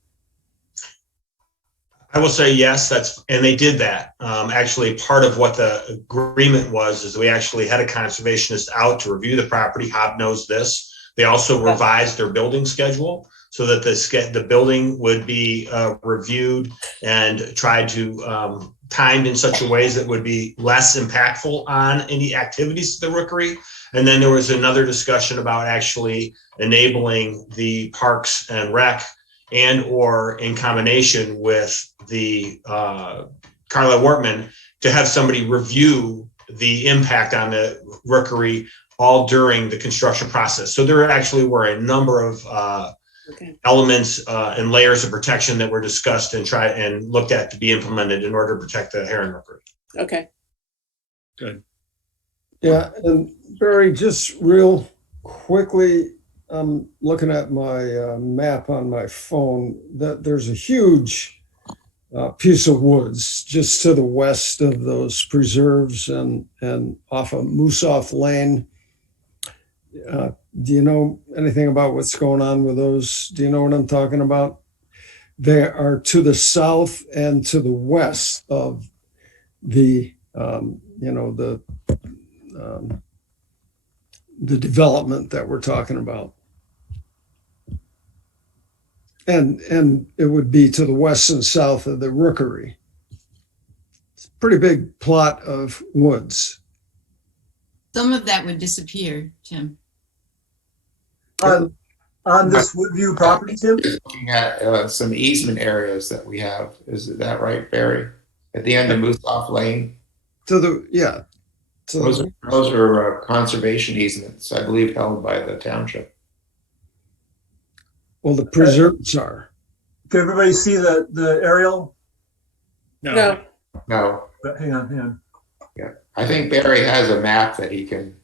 I will say yes, and they did that. Actually, part of what the agreement was is we actually had a conservationist out to review the property. Hob knows this. They also revised their building schedule so that the building would be reviewed and tried to timed in such a ways that would be less impactful on any activities to the rookery. And then there was another discussion about actually enabling the Parks and Rec and or in combination with the Carla Wortman to have somebody review the impact on the rookery all during the construction process. So there actually were a number of elements and layers of protection that were discussed and looked at to be implemented in order to protect the heron rookery. Okay. Good. Yeah, and Barry, just real quickly, I'm looking at my map on my phone, that there's a huge piece of woods just to the west of those preserves and off of Moosoff Lane. Do you know anything about what's going on with those? Do you know what I'm talking about? They are to the south and to the west of the development that we're talking about. And it would be to the west and south of the rookery. It's a pretty big plot of woods. Some of that would disappear, Tim. On this Woodview property, Tim? Looking at some easement areas that we have. Is that right, Barry? At the end of Moosoff Lane? Those are conservation easements, I believe, held by the township. Well, the preserves are. Can everybody see the aerial? No. No. Hang on. Yeah. I think Barry has a map that he can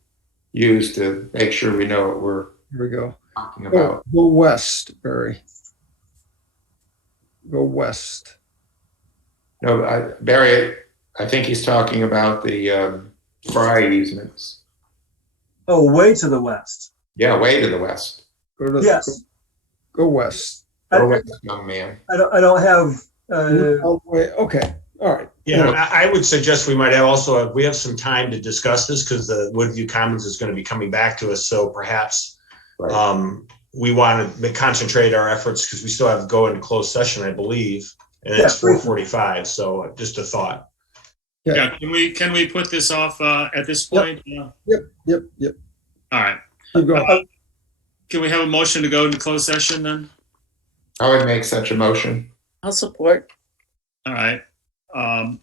use to make sure we know what we're Here we go. talking about. Go west, Barry. Go west. No, Barry, I think he's talking about the Fry easements. Oh, way to the west. Yeah, way to the west. Yes. Go west. Go west, young man. I don't have. Okay. All right. Yeah, I would suggest we might we have some time to discuss this because the Woodview Commons is going to be coming back to us. So perhaps we want to concentrate our efforts because we still have to go into closed session, I believe, and it's 4:45. So just a thought. Yeah. Can we put this off at this point? Yep. All right. Keep going. Can we have a motion to go into closed session then? I would make such a motion. I'll support. All right. Aren't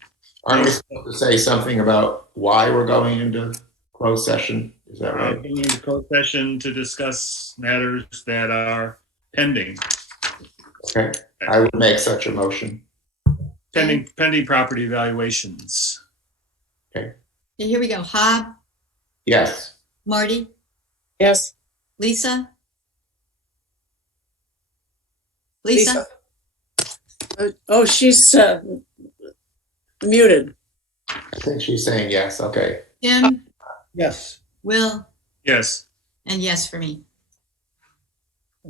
we supposed to say something about why we're going into closed session? Is that right? Going into closed session to discuss matters that are pending. Okay. I would make such a motion. Pending property evaluations. Okay, here we go. Hob, Yes. Marty, Yes. Lisa? Lisa? Oh, she's muted. I think she's saying yes. Okay. Tim? Yes. Will? Yes. And yes for me.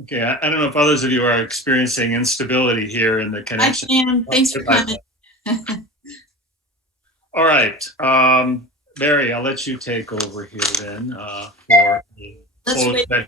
Okay. I don't know if others of you are experiencing instability here in the Hi, connection. Pam. Thanks for coming. All right. Barry, I'll let you take over here then for the Let's closed wait. session.